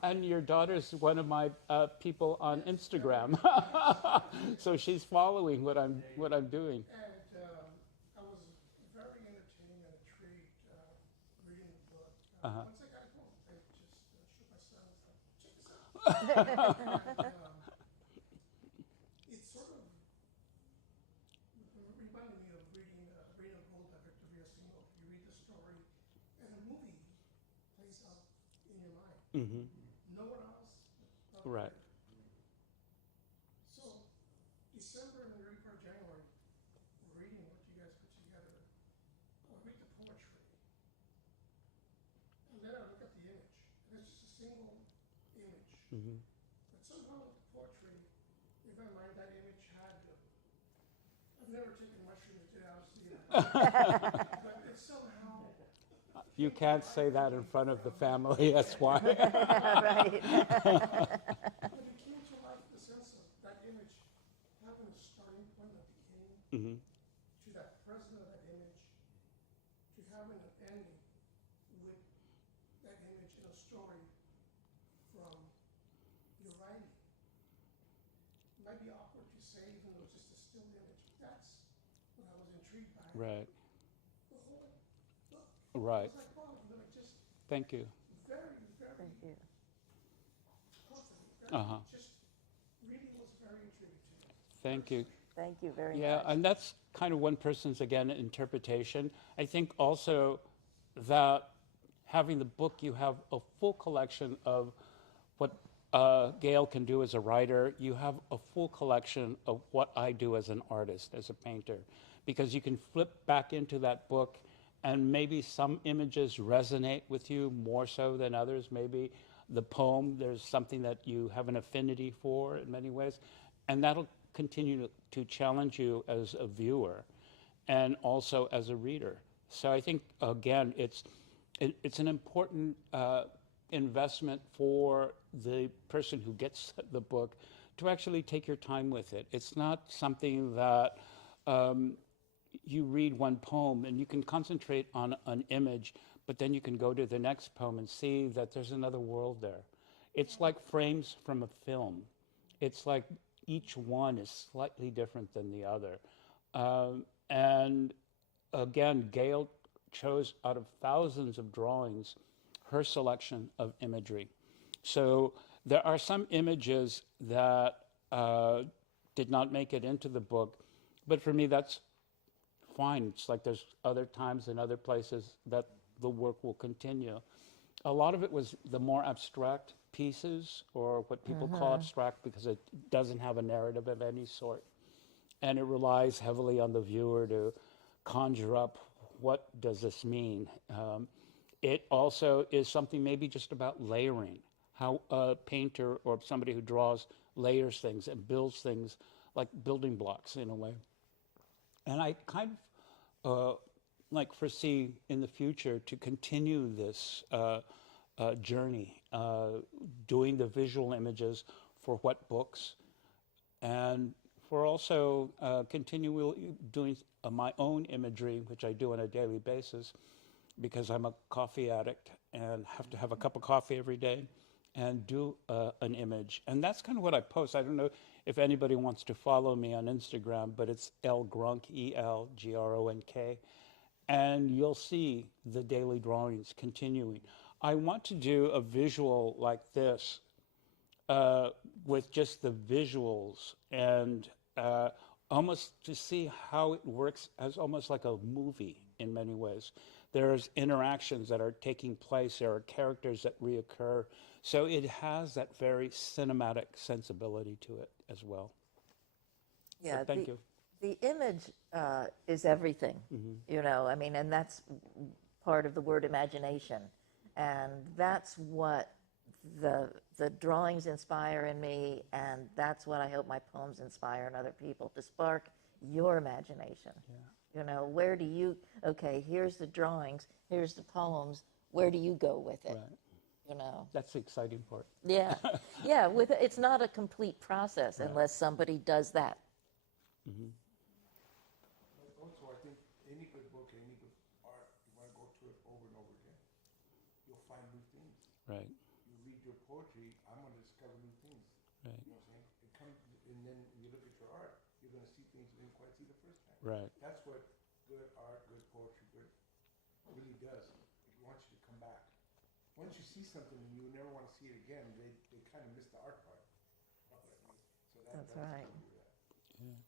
And your daughter's one of my people on Instagram. So she's following what I'm doing. And I was very entertained and intrigued reading the book. Once I got home, I just showed my son and said, check this out. It sort of reminded me of reading Reign of Gold by Victor Villaseñor. You read the story, and the movie plays out in your mind. No one else. Right. So, December and the early part of January, we're reading what you guys put together. I read the poetry. And then I look at the image. And it's just a single image. But somehow with the poetry, in my mind, that image had, I've never taken mushrooms, obviously. But it's somehow. You can't say that in front of the family, that's why. Right. But it came to life in the sense of that image having a starting point, a beginning, to that present of that image, to having an ending with that image in a story from your writing. It might be awkward to say, even though it's just a still image. That's what I was intrigued by. Right. The whole book. Right. It's like, wow, just Thank you. very, very Thank you. confident. Just really was very intriguing to me. Thank you. Thank you very Yeah, much. and that's kind of one person's, again, interpretation. I think also that having the book, you have a full collection of what Gail can do as a writer, you have a full collection of what I do as an artist, as a painter, because you can flip back into that book and maybe some images resonate with you more so than others. Maybe the poem, there's something that you have an affinity for in many ways, and that'll continue to challenge you as a viewer and also as a reader. So I think, again, it's an important investment for the person who gets the book to actually take your time with it. It's not something that you read one poem and you can concentrate on an image, but then you can go to the next poem and see that there's another world there. It's like frames from a film. It's like each one is slightly different than the other. And again, Gail chose out of thousands of drawings her selection of imagery. So there are some images that did not make it into the book, but for me that's fine. It's like there's other times and other places that the work will continue. A lot of it was the more abstract pieces, or what people call abstract, because it doesn't have a narrative of any sort. And it relies heavily on the viewer to conjure up, what does this mean? It also is something maybe just about layering, how a painter or somebody who draws layers things and builds things like building blocks in a way. And I kind of like foresee in the future to continue this journey, doing the visual images for what books, and for also continually doing my own imagery, which I do on a daily basis, because I'm a coffee addict and have to have a cup of coffee every day and do an image. And that's kind of what I post. I don't know if anybody wants to follow me on Instagram, but it's Gronk, ELGRONK. And you'll see the daily drawings continuing. I want to do a visual like this with just the visuals and almost to see how it works as almost like a movie in many ways. There's interactions that are taking place. There are characters that reoccur. So it has that very cinematic sensibility to it as well. Yeah, So thank you. The image is everything, you know, I mean, and that's part of the word imagination. And that's what the drawings inspire in me, and that's what I hope my poems inspire in other people, to spark your imagination. Yeah. You know, where do you, okay, here's the drawings, here's the poems, where do you go with it? Right. You know? That's the exciting part. Yeah, yeah, it's not a complete process unless somebody does that. But also, I think any good book, any good art, you want to go to it over and over again. You'll find new things. Right. You read your poetry, I'm going to discover new things. Right. You know what I'm saying? It comes, and then you look at your art, you're going to see things you didn't quite see the first time. Right. That's what good art, good poetry, good really does. It wants you to come back. Once you see something and you never want to see it again, they kind of miss the art part. So That's that's right. how we do that.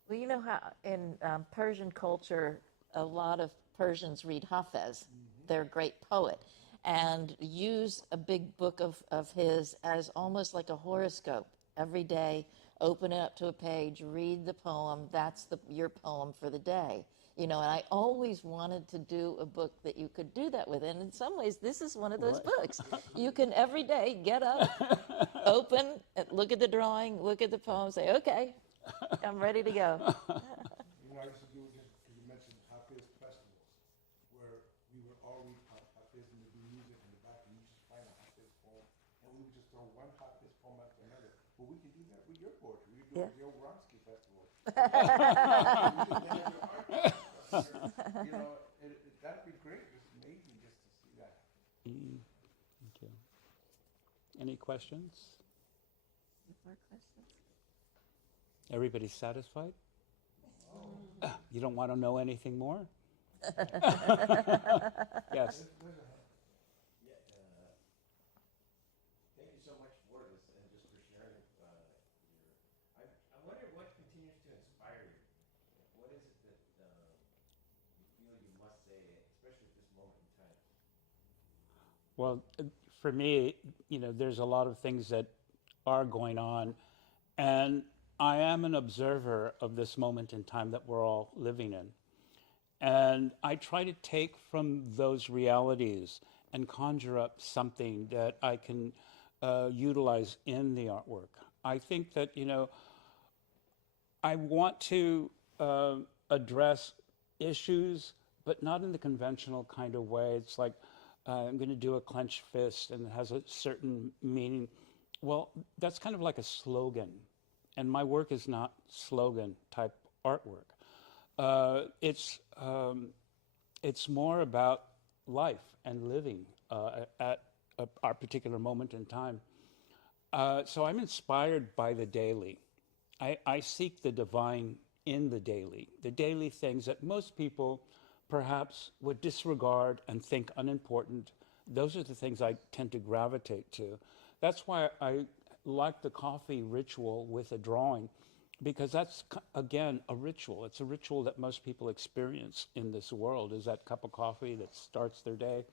Well, you know how in Persian culture, a lot of Persians read Hafez, their great poet, and use a big book of his as almost like a horoscope. Every day, open it up to a page, read the poem, that's your poem for the day. You know, and I always wanted to do a book that you could do that with. And in some ways, this is one of those books. You can every day get up, open, look at the drawing, look at the poem, say, okay, I'm ready to go. You know, I used to do just because you mentioned Hafiz festivals, where we would all read Hafiz and there'd be music in the back, and you just find a Hafiz poem, and we would just throw one Hafiz poem after another. Well, we can do that with your poetry. We could do a Gail Wronsky festival. You know, that'd be great. It's amazing just to see that. Thank you. Any questions? More questions? Everybody satisfied? You don't want to know anything more? Yes. Thank you so much for this and just for sharing I wonder what continues to inspire you. What is it that you feel you must say, especially at this moment in time? Well, for me, you know, there's a lot of things that are going on. And I am an observer of this moment in time that we're all living in. And I try to take from those realities and conjure up something that I can utilize in the artwork. I think that, I want to address issues, but not in the conventional kind of way. It's like I'm going to do a clenched fist and it has a certain meaning. Well, that's kind of like a slogan. And my work is not slogan type artwork. It's more about life and living at our particular moment in time. So I'm inspired by the daily. I seek the divine in the daily things that most people perhaps would disregard and think unimportant. Those are the things I tend to gravitate to. That's why I like the coffee ritual with a drawing, because that's, again, a ritual. It's a ritual that most people experience in this world, is that cup of coffee that starts their day.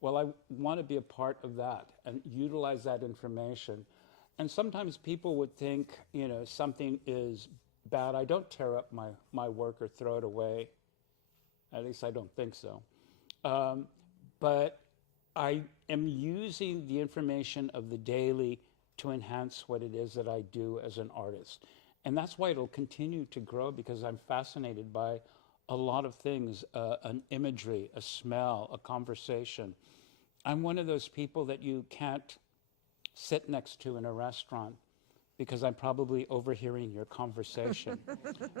Well, I want to be a part of that and utilize that information. And sometimes people would think, something is bad. I don't tear up my work or throw it away. At least I don't think so. But I am using the information of the daily to enhance what it is that I do as an artist. And that's why it'll continue to grow, because I'm fascinated by a lot of things, an imagery, a smell, a conversation. I'm one of those people that you can't sit next to in a restaurant because I'm probably overhearing your conversation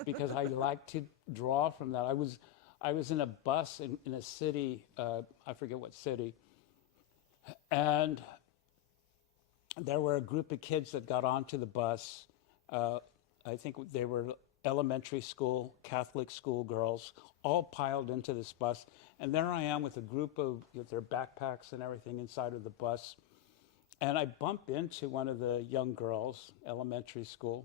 because I like to draw from that. I was in a bus in a city, I forget what city, and there were a group of kids that got onto the bus. I think they were elementary school, Catholic school girls, all piled into this bus. And there I am with a group with their backpacks and everything inside of the bus. And I bump into one of the young girls, elementary school,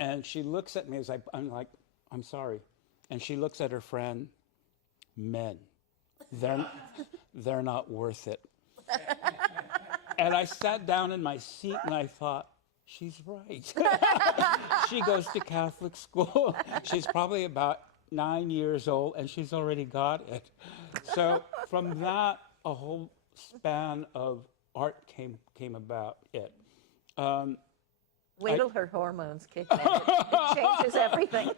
and she looks at me as I'm like, I'm sorry. And she looks at her friend, men. They're not worth it. And I sat down in my seat and I thought, she's right. She goes to Catholic school. She's probably about 9 years old and she's already got it. So from that, a whole span of art came about it. Wait till her hormones kick in. It changes everything.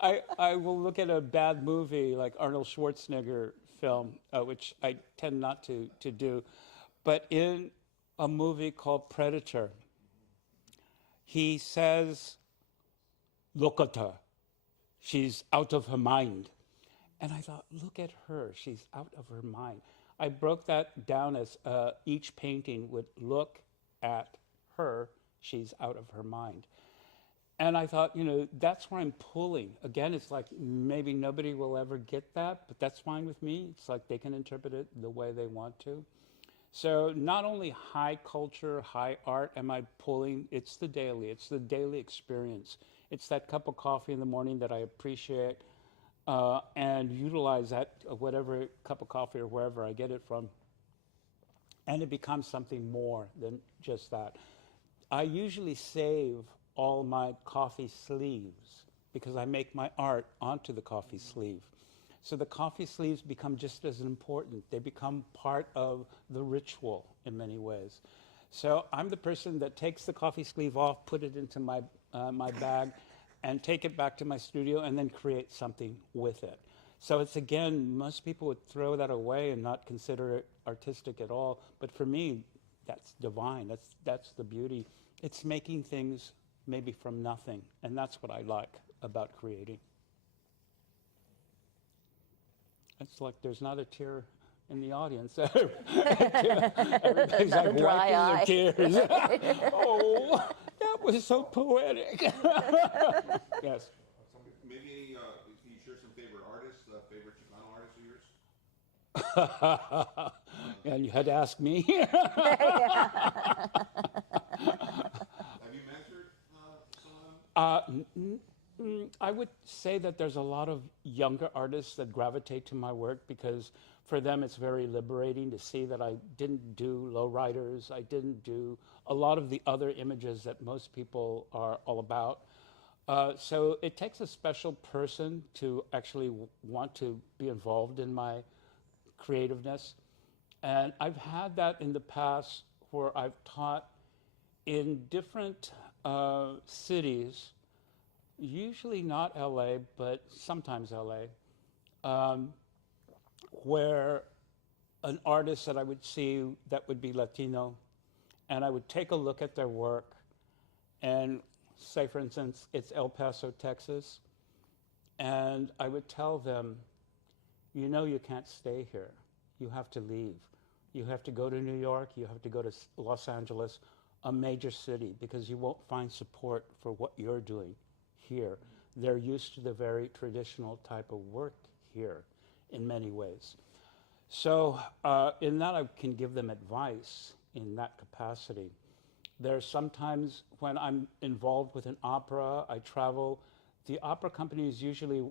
I will look at a bad movie like Arnold Schwarzenegger film, which I tend not to do. But in a movie called Predator, he says, look at her. She's out of her mind. And I thought, look at her. She's out of her mind. I broke that down as each painting would look at her. She's out of her mind. And I thought, that's where I'm pulling. Again, it's like maybe nobody will ever get that, but that's fine with me. It's like they can interpret it the way they want to. So not only high culture, high art am I pulling, it's the daily experience. It's that cup of coffee in the morning that I appreciate and utilize that, whatever cup of coffee or wherever I get it from. And it becomes something more than just that. I usually save all my coffee sleeves because I make my art onto the coffee sleeve. So the coffee sleeves become just as important. They become part of the ritual in many ways. So I'm the person that takes the coffee sleeve off, put it into my bag, and take it back to my studio and then create something with it. So it's, again, most people would throw that away and not consider it artistic at all. But for me, that's divine. That's the beauty. It's making things maybe from nothing. And that's what I like about creating. It's like there's not a tear in the audience. Everybody's like wiping their tears. Oh, that was so poetic. Yes. Maybe can you share some favorite artists, favorite Chicano artists of yours? And you had to ask me. Have you mentored some of them? I would say that there's a lot of younger artists that gravitate to my work because for them it's very liberating to see that I didn't do lowriders, I didn't do a lot of the other images that most people are all about. So it takes a special person to actually want to be involved in my creativeness. And I've had that in the past where I've taught in different cities, usually not LA, but sometimes LA, where an artist that I would see that would be Latino, and I would take a look at their work and say, for instance, it's El Paso, Texas, and I would tell them, you know, you can't stay here. You have to leave. You have to go to New York. You have to go to Los Angeles, a major city, because you won't find support for what you're doing here. They're used to the very traditional type of work here in many ways. So in that, I can give them advice in that capacity. There's sometimes when I'm involved with an opera, I travel. The opera companies usually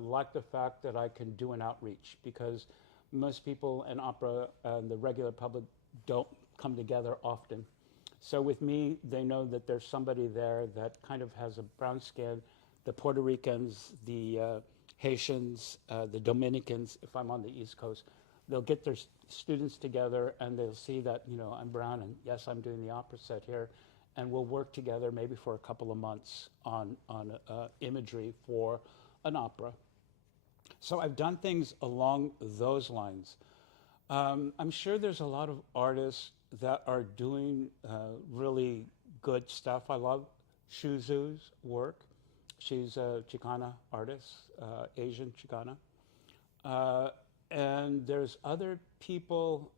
like the fact that I can do an outreach because most people in opera and the regular public don't come together often. So with me, they know that there's somebody there that kind of has a brown skin. The Puerto Ricans, the Haitians, the Dominicans, if I'm on the East Coast, they'll get their students together and they'll see that, you know, I'm brown and yes, I'm doing the opera set here. And we'll work together maybe for a couple of months on imagery for an opera. So I've done things along those lines. I'm sure there's a lot of artists that are doing really good stuff. I love Shuzu's work. She's a Chicana artist, Asian Chicana. And there's other people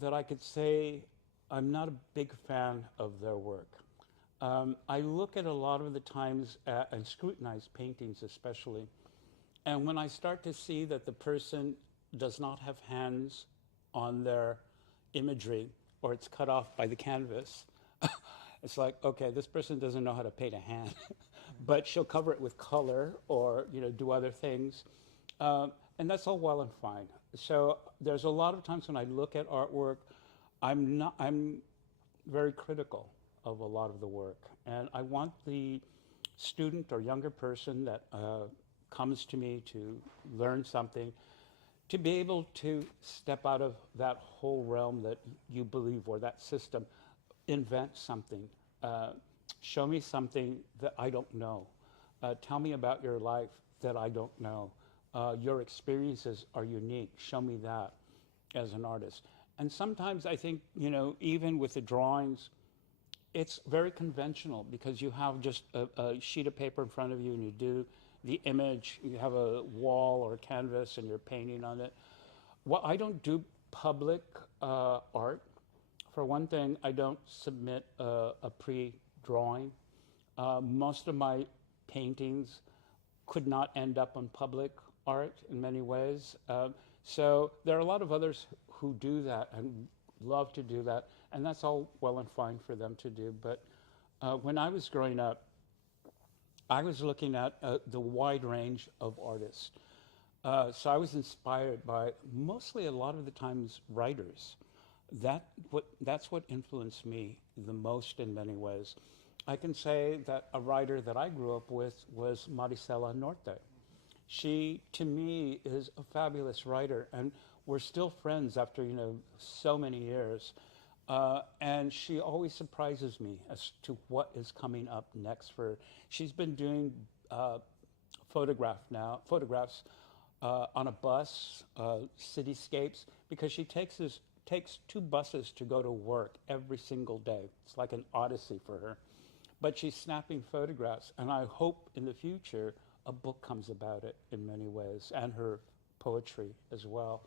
that I could say I'm not a big fan of their work. I look at a lot of the times and scrutinize paintings especially. And when I start to see that the person does not have hands on their imagery or it's cut off by the canvas, it's like, okay, this person doesn't know how to paint a hand, but she'll cover it with color or, you know, do other things. And that's all well and fine. So there's a lot of times when I look at artwork, I'm very critical of a lot of the work. And I want the student or younger person that comes to me to learn something to be able to step out of that whole realm that you believe or that system, invent something, show me something that I don't know, tell me about your life that I don't know. Your experiences are unique. Show me that as an artist. And sometimes I think, you know, even with the drawings, it's very conventional because you have just a sheet of paper in front of you and you do the image, you have a wall or a canvas and you're painting on it. Well, I don't do public art. For one thing, I don't submit a pre-drawing. Most of my paintings could not end up on public art in many ways. So there are a lot of others who do that and love to do that, and that's all well and fine for them to do. But when I was growing up, I was looking at the wide range of artists. So I was inspired by mostly a lot of the times writers. That's what influenced me the most in many ways. I can say that a writer that I grew up with was Marisela Norte. She, to me, is a fabulous writer, and we're still friends after, you know, so many years. And she always surprises me as to what is coming up next for her. She's been doing photographs on a bus, cityscapes, because she takes 2 buses to go to work every single day. It's like an odyssey for her. But she's snapping photographs, and I hope in the future a book comes about it in many ways, and her poetry as well.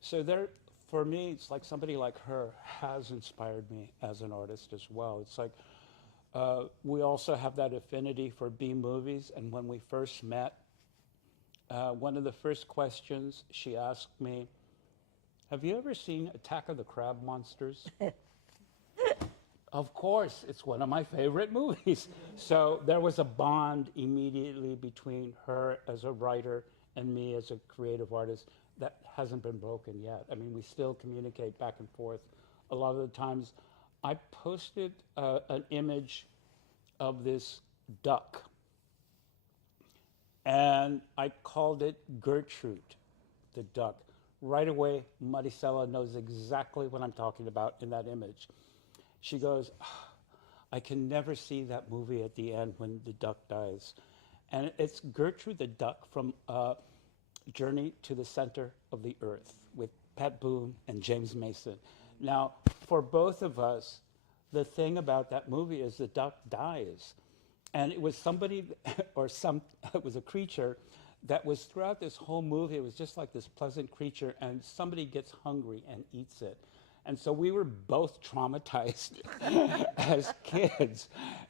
So there, for me, it's like somebody like her has inspired me as an artist as well. It's like we also have that affinity for B movies, and when we first met, one of the first questions she asked me, "Have you ever seen Attack of the Crab Monsters?" Of course, it's one of my favorite movies. So there was a bond immediately between her as a writer and me as a creative artist that hasn't been broken yet. I mean, we still communicate back and forth. A lot of the times, I posted an image of this duck, and I called it Gertrude, the duck. Right away, Maricela knows exactly what I'm talking about in that image. She goes, "Ah, I can never see that movie at the end when the duck dies." And it's Gertrude the duck from Journey to the Center of the Earth with Pat Boone and James Mason. Now, for both of us, the thing about that movie is the duck dies. And it was somebody, it was a creature that was throughout this whole movie, it was just like this pleasant creature, and somebody gets hungry and eats it. And so we were both traumatized as kids.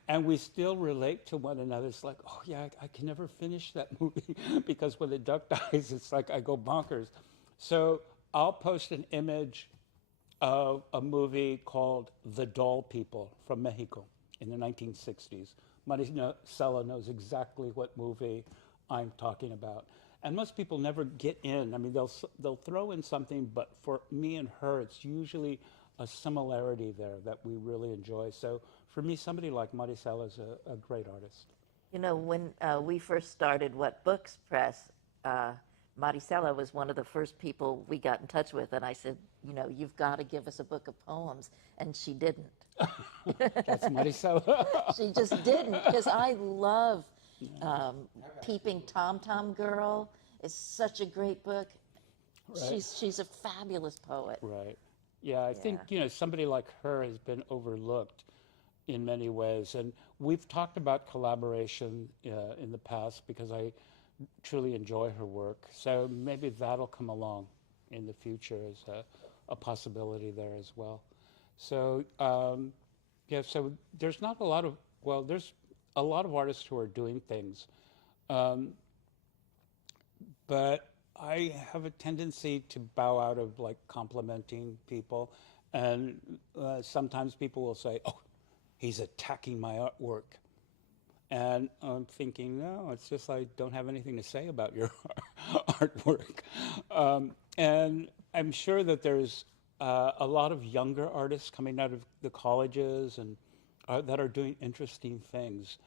And we still relate to one another. It's like, oh yeah, I can never finish that movie because when the duck dies, it's like I go bonkers. So I'll post an image of a movie called The Doll People from Mexico in the 1960s. Maricela knows exactly what movie I'm talking about. And most people never get in. I mean, they'll throw in something, but for me and her, it's usually a similarity there that we really enjoy. So for me, somebody like Maricela is a great artist. You know, when we first started What Books Press, Maricela was one of the first people we got in touch with, and I said, you know, you've got to give us a book of poems, and she didn't. That's Maricela. She just didn't, because I love Peeping Tom Tom Girl. It's such a great book. Right. She's a fabulous poet. Right. Yeah, I think, somebody like her has been overlooked in many ways. And we've talked about collaboration in the past because I truly enjoy her work. So maybe that'll come along in the future as a possibility there as well. So, so there's not a lot of, there's a lot of artists who are doing things. But I have a tendency to bow out of like complimenting people. And sometimes people will say, oh, he's attacking my artwork. And I'm thinking, no, it's just I don't have anything to say about your artwork. And I'm sure that there's a lot of younger artists coming out of the colleges and that are doing interesting things.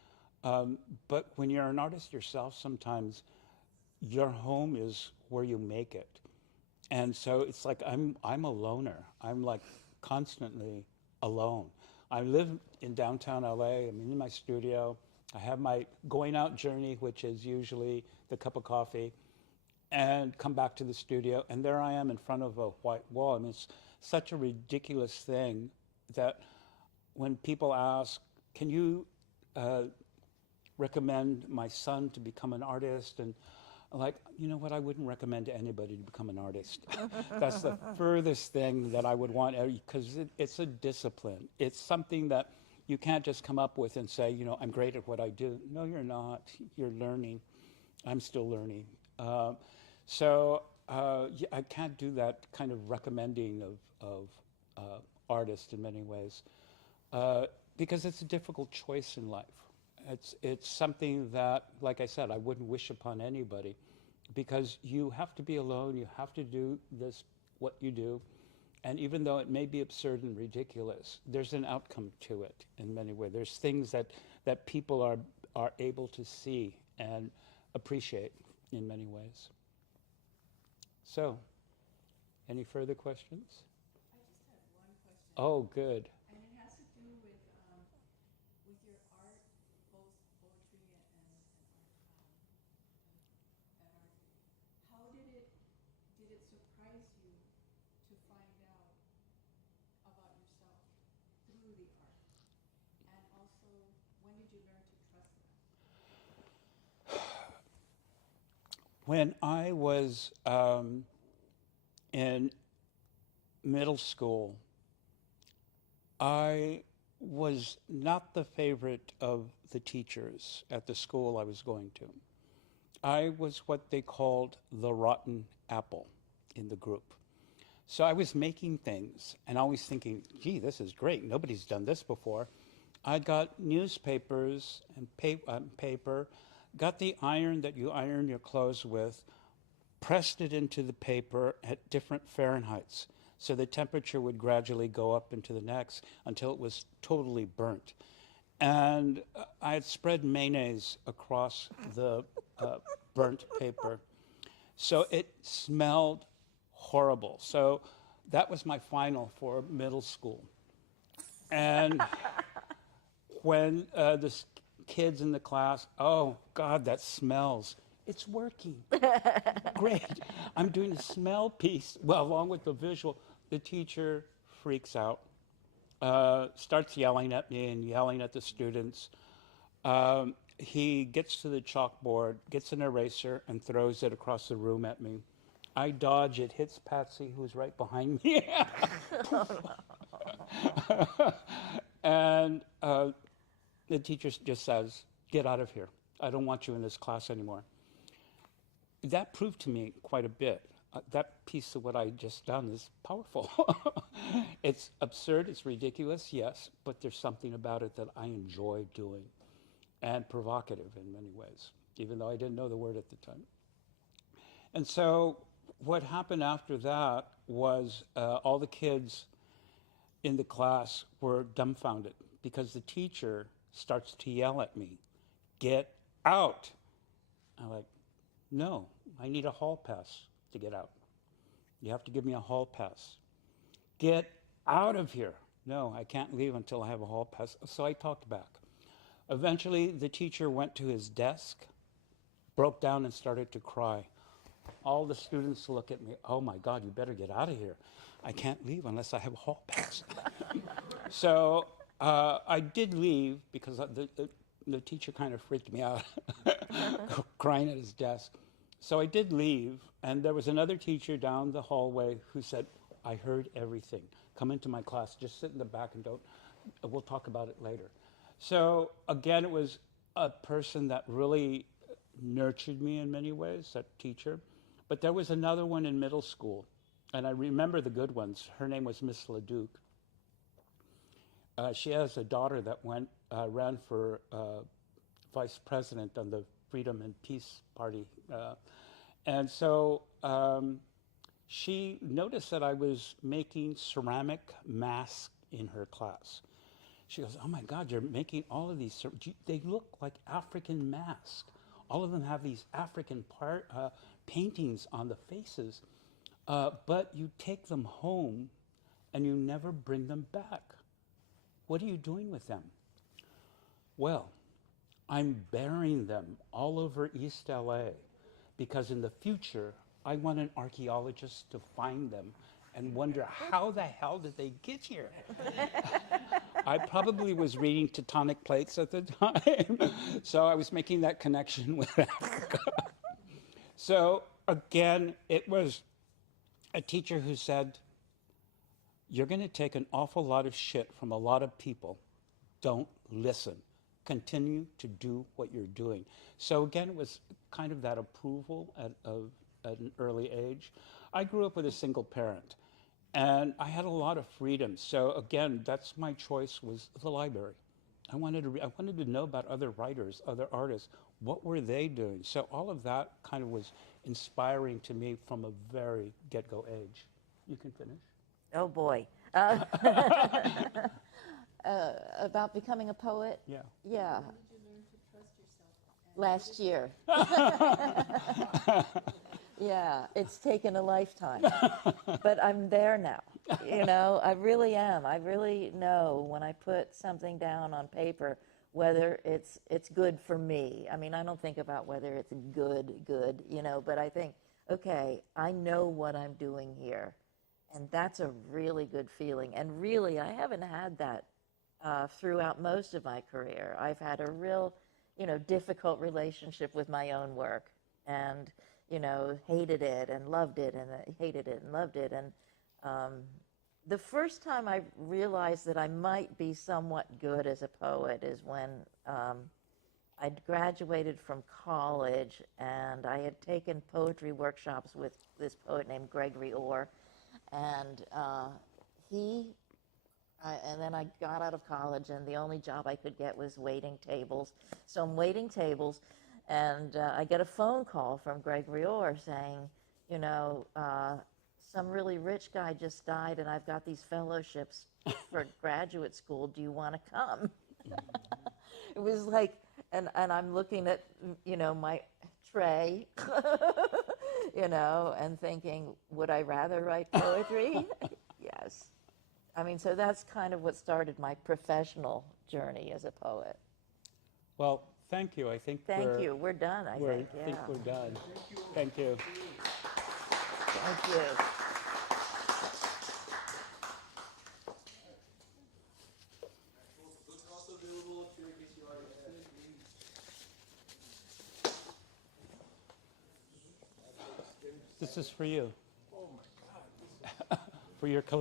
But when you're an artist yourself, sometimes your home is where you make it. And so it's like I'm a loner. I'm like constantly alone. I live in downtown LA. I'm in my studio. I have my going out journey, which is usually the cup of coffee, and come back to the studio. And there I am in front of a white wall. I mean, it's such a ridiculous thing that when people ask, can you recommend my son to become an artist? And I'm like, you know what, I wouldn't recommend anybody to become an artist. That's the furthest thing that I would want, because it's a discipline. It's something that you can't just come up with and say, I'm great at what I do. No, you're not. You're learning. I'm still learning. I can't do that kind of recommending of artists in many ways, because it's a difficult choice in life. It's something that, like I said, I wouldn't wish upon anybody, because you have to be alone. You have to do what you do. And even though it may be absurd and ridiculous, there's an outcome to it in many ways. There's things that people are able to see and appreciate in many ways. So, any further questions? I just had one question. Oh, good. And it has to do with your art, both poetry and art. How did it surprise you to find out about yourself through the art? And also, when did you learn to trust that? When I was in middle school, I was not the favorite of the teachers at the school I was going to. I was what they called the rotten apple in the group. So I was making things and always thinking, gee, this is great. Nobody's done this before. I got newspapers and paper, got the iron that you iron your clothes with, pressed it into the paper at different Fahrenheits. So the temperature would gradually go up into the next until it was totally burnt. And I had spread mayonnaise across the burnt paper. So it smelled horrible. So that was my final for middle school. And when kids in the class, oh God, that smells. It's working. Great. I'm doing a smell piece. Well, along with the visual, the teacher freaks out, starts yelling at me and yelling at the students. He gets to the chalkboard, gets an eraser, and throws it across the room at me. I dodge it, hits Patsy, who's right behind me. And the teacher just says, "Get out of here. I don't want you in this class anymore." That proved to me quite a bit. That piece of what I just done is powerful. It's absurd, it's ridiculous, yes, but there's something about it that I enjoy doing, and provocative in many ways, even though I didn't know the word at the time. And so what happened after that was all the kids in the class were dumbfounded because the teacher starts to yell at me, "Get out." I'm like, "No, I need a hall pass to get out. You have to give me a hall pass." "Get out of here." "No, I can't leave until I have a hall pass." So I talked back. Eventually, the teacher went to his desk, broke down and started to cry. All the students look at me, "Oh my God, you better get out of here. I can't leave unless I have a hall pass." So I did leave because the teacher kind of freaked me out, crying at his desk. So I did leave, and there was another teacher down the hallway who said, "I heard everything. Come into my class, just sit in the back and we'll talk about it later." So again, it was a person that really nurtured me in many ways, that teacher. But there was another one in middle school, and I remember the good ones. Her name was Miss LeDuc. She has a daughter that ran for vice president on the Freedom and Peace Party. And so she noticed that I was making ceramic masks in her class. She goes, "Oh my God, you're making all of these, they look like African masks. All of them have these African paintings on the faces, but you take them home and you never bring them back. What are you doing with them?" "Well, I'm burying them all over East LA because in the future, I want an archaeologist to find them and wonder how the hell did they get here?" I probably was reading tectonic plates at the time, so I was making that connection with Africa. So again, it was a teacher who said, "You're going to take an awful lot of shit from a lot of people. Don't listen. Continue to do what you're doing." So again, it was kind of that approval at an early age. I grew up with a single parent, and I had a lot of freedom. So again, that's my choice, was the library. I wanted to know about other writers, other artists. What were they doing? So all of that kind of was inspiring to me from a very get-go age. You can finish. Oh boy. About becoming a poet? Yeah. Yeah, When did you learn to trust yourself? And last year. Yeah, it's taken a lifetime, but I'm there now. You know, I really am. I really know when I put something down on paper whether it's good for me. I mean, I don't think about whether it's good, you know, but I think, okay, I know what I'm doing here, and that's a really good feeling. And really, I haven't had that throughout most of my career. I've had a real, you know, difficult relationship with my own work, and you know, hated it and loved it, and hated it and loved it. And the first time I realized that I might be somewhat good as a poet is when I'd graduated from college, and I had taken poetry workshops with this poet named Gregory Orr. And and then I got out of college, and the only job I could get was waiting tables. So I'm waiting tables, and I get a phone call from Gregory Orr saying, you know, some really rich guy just died, and I've got these fellowships for graduate school. Do you want to come? It was like, and I'm looking at, you know, my tray, you know, and thinking, would I rather write poetry? Yes. I mean, so that's kind of what started my professional journey as a poet. Well, thank you. I think Thank you. We're done, I think. Yeah. I think we're done. Thank you. Thank you. Books are also available if you're in case you are interested. This is for you. For your collection.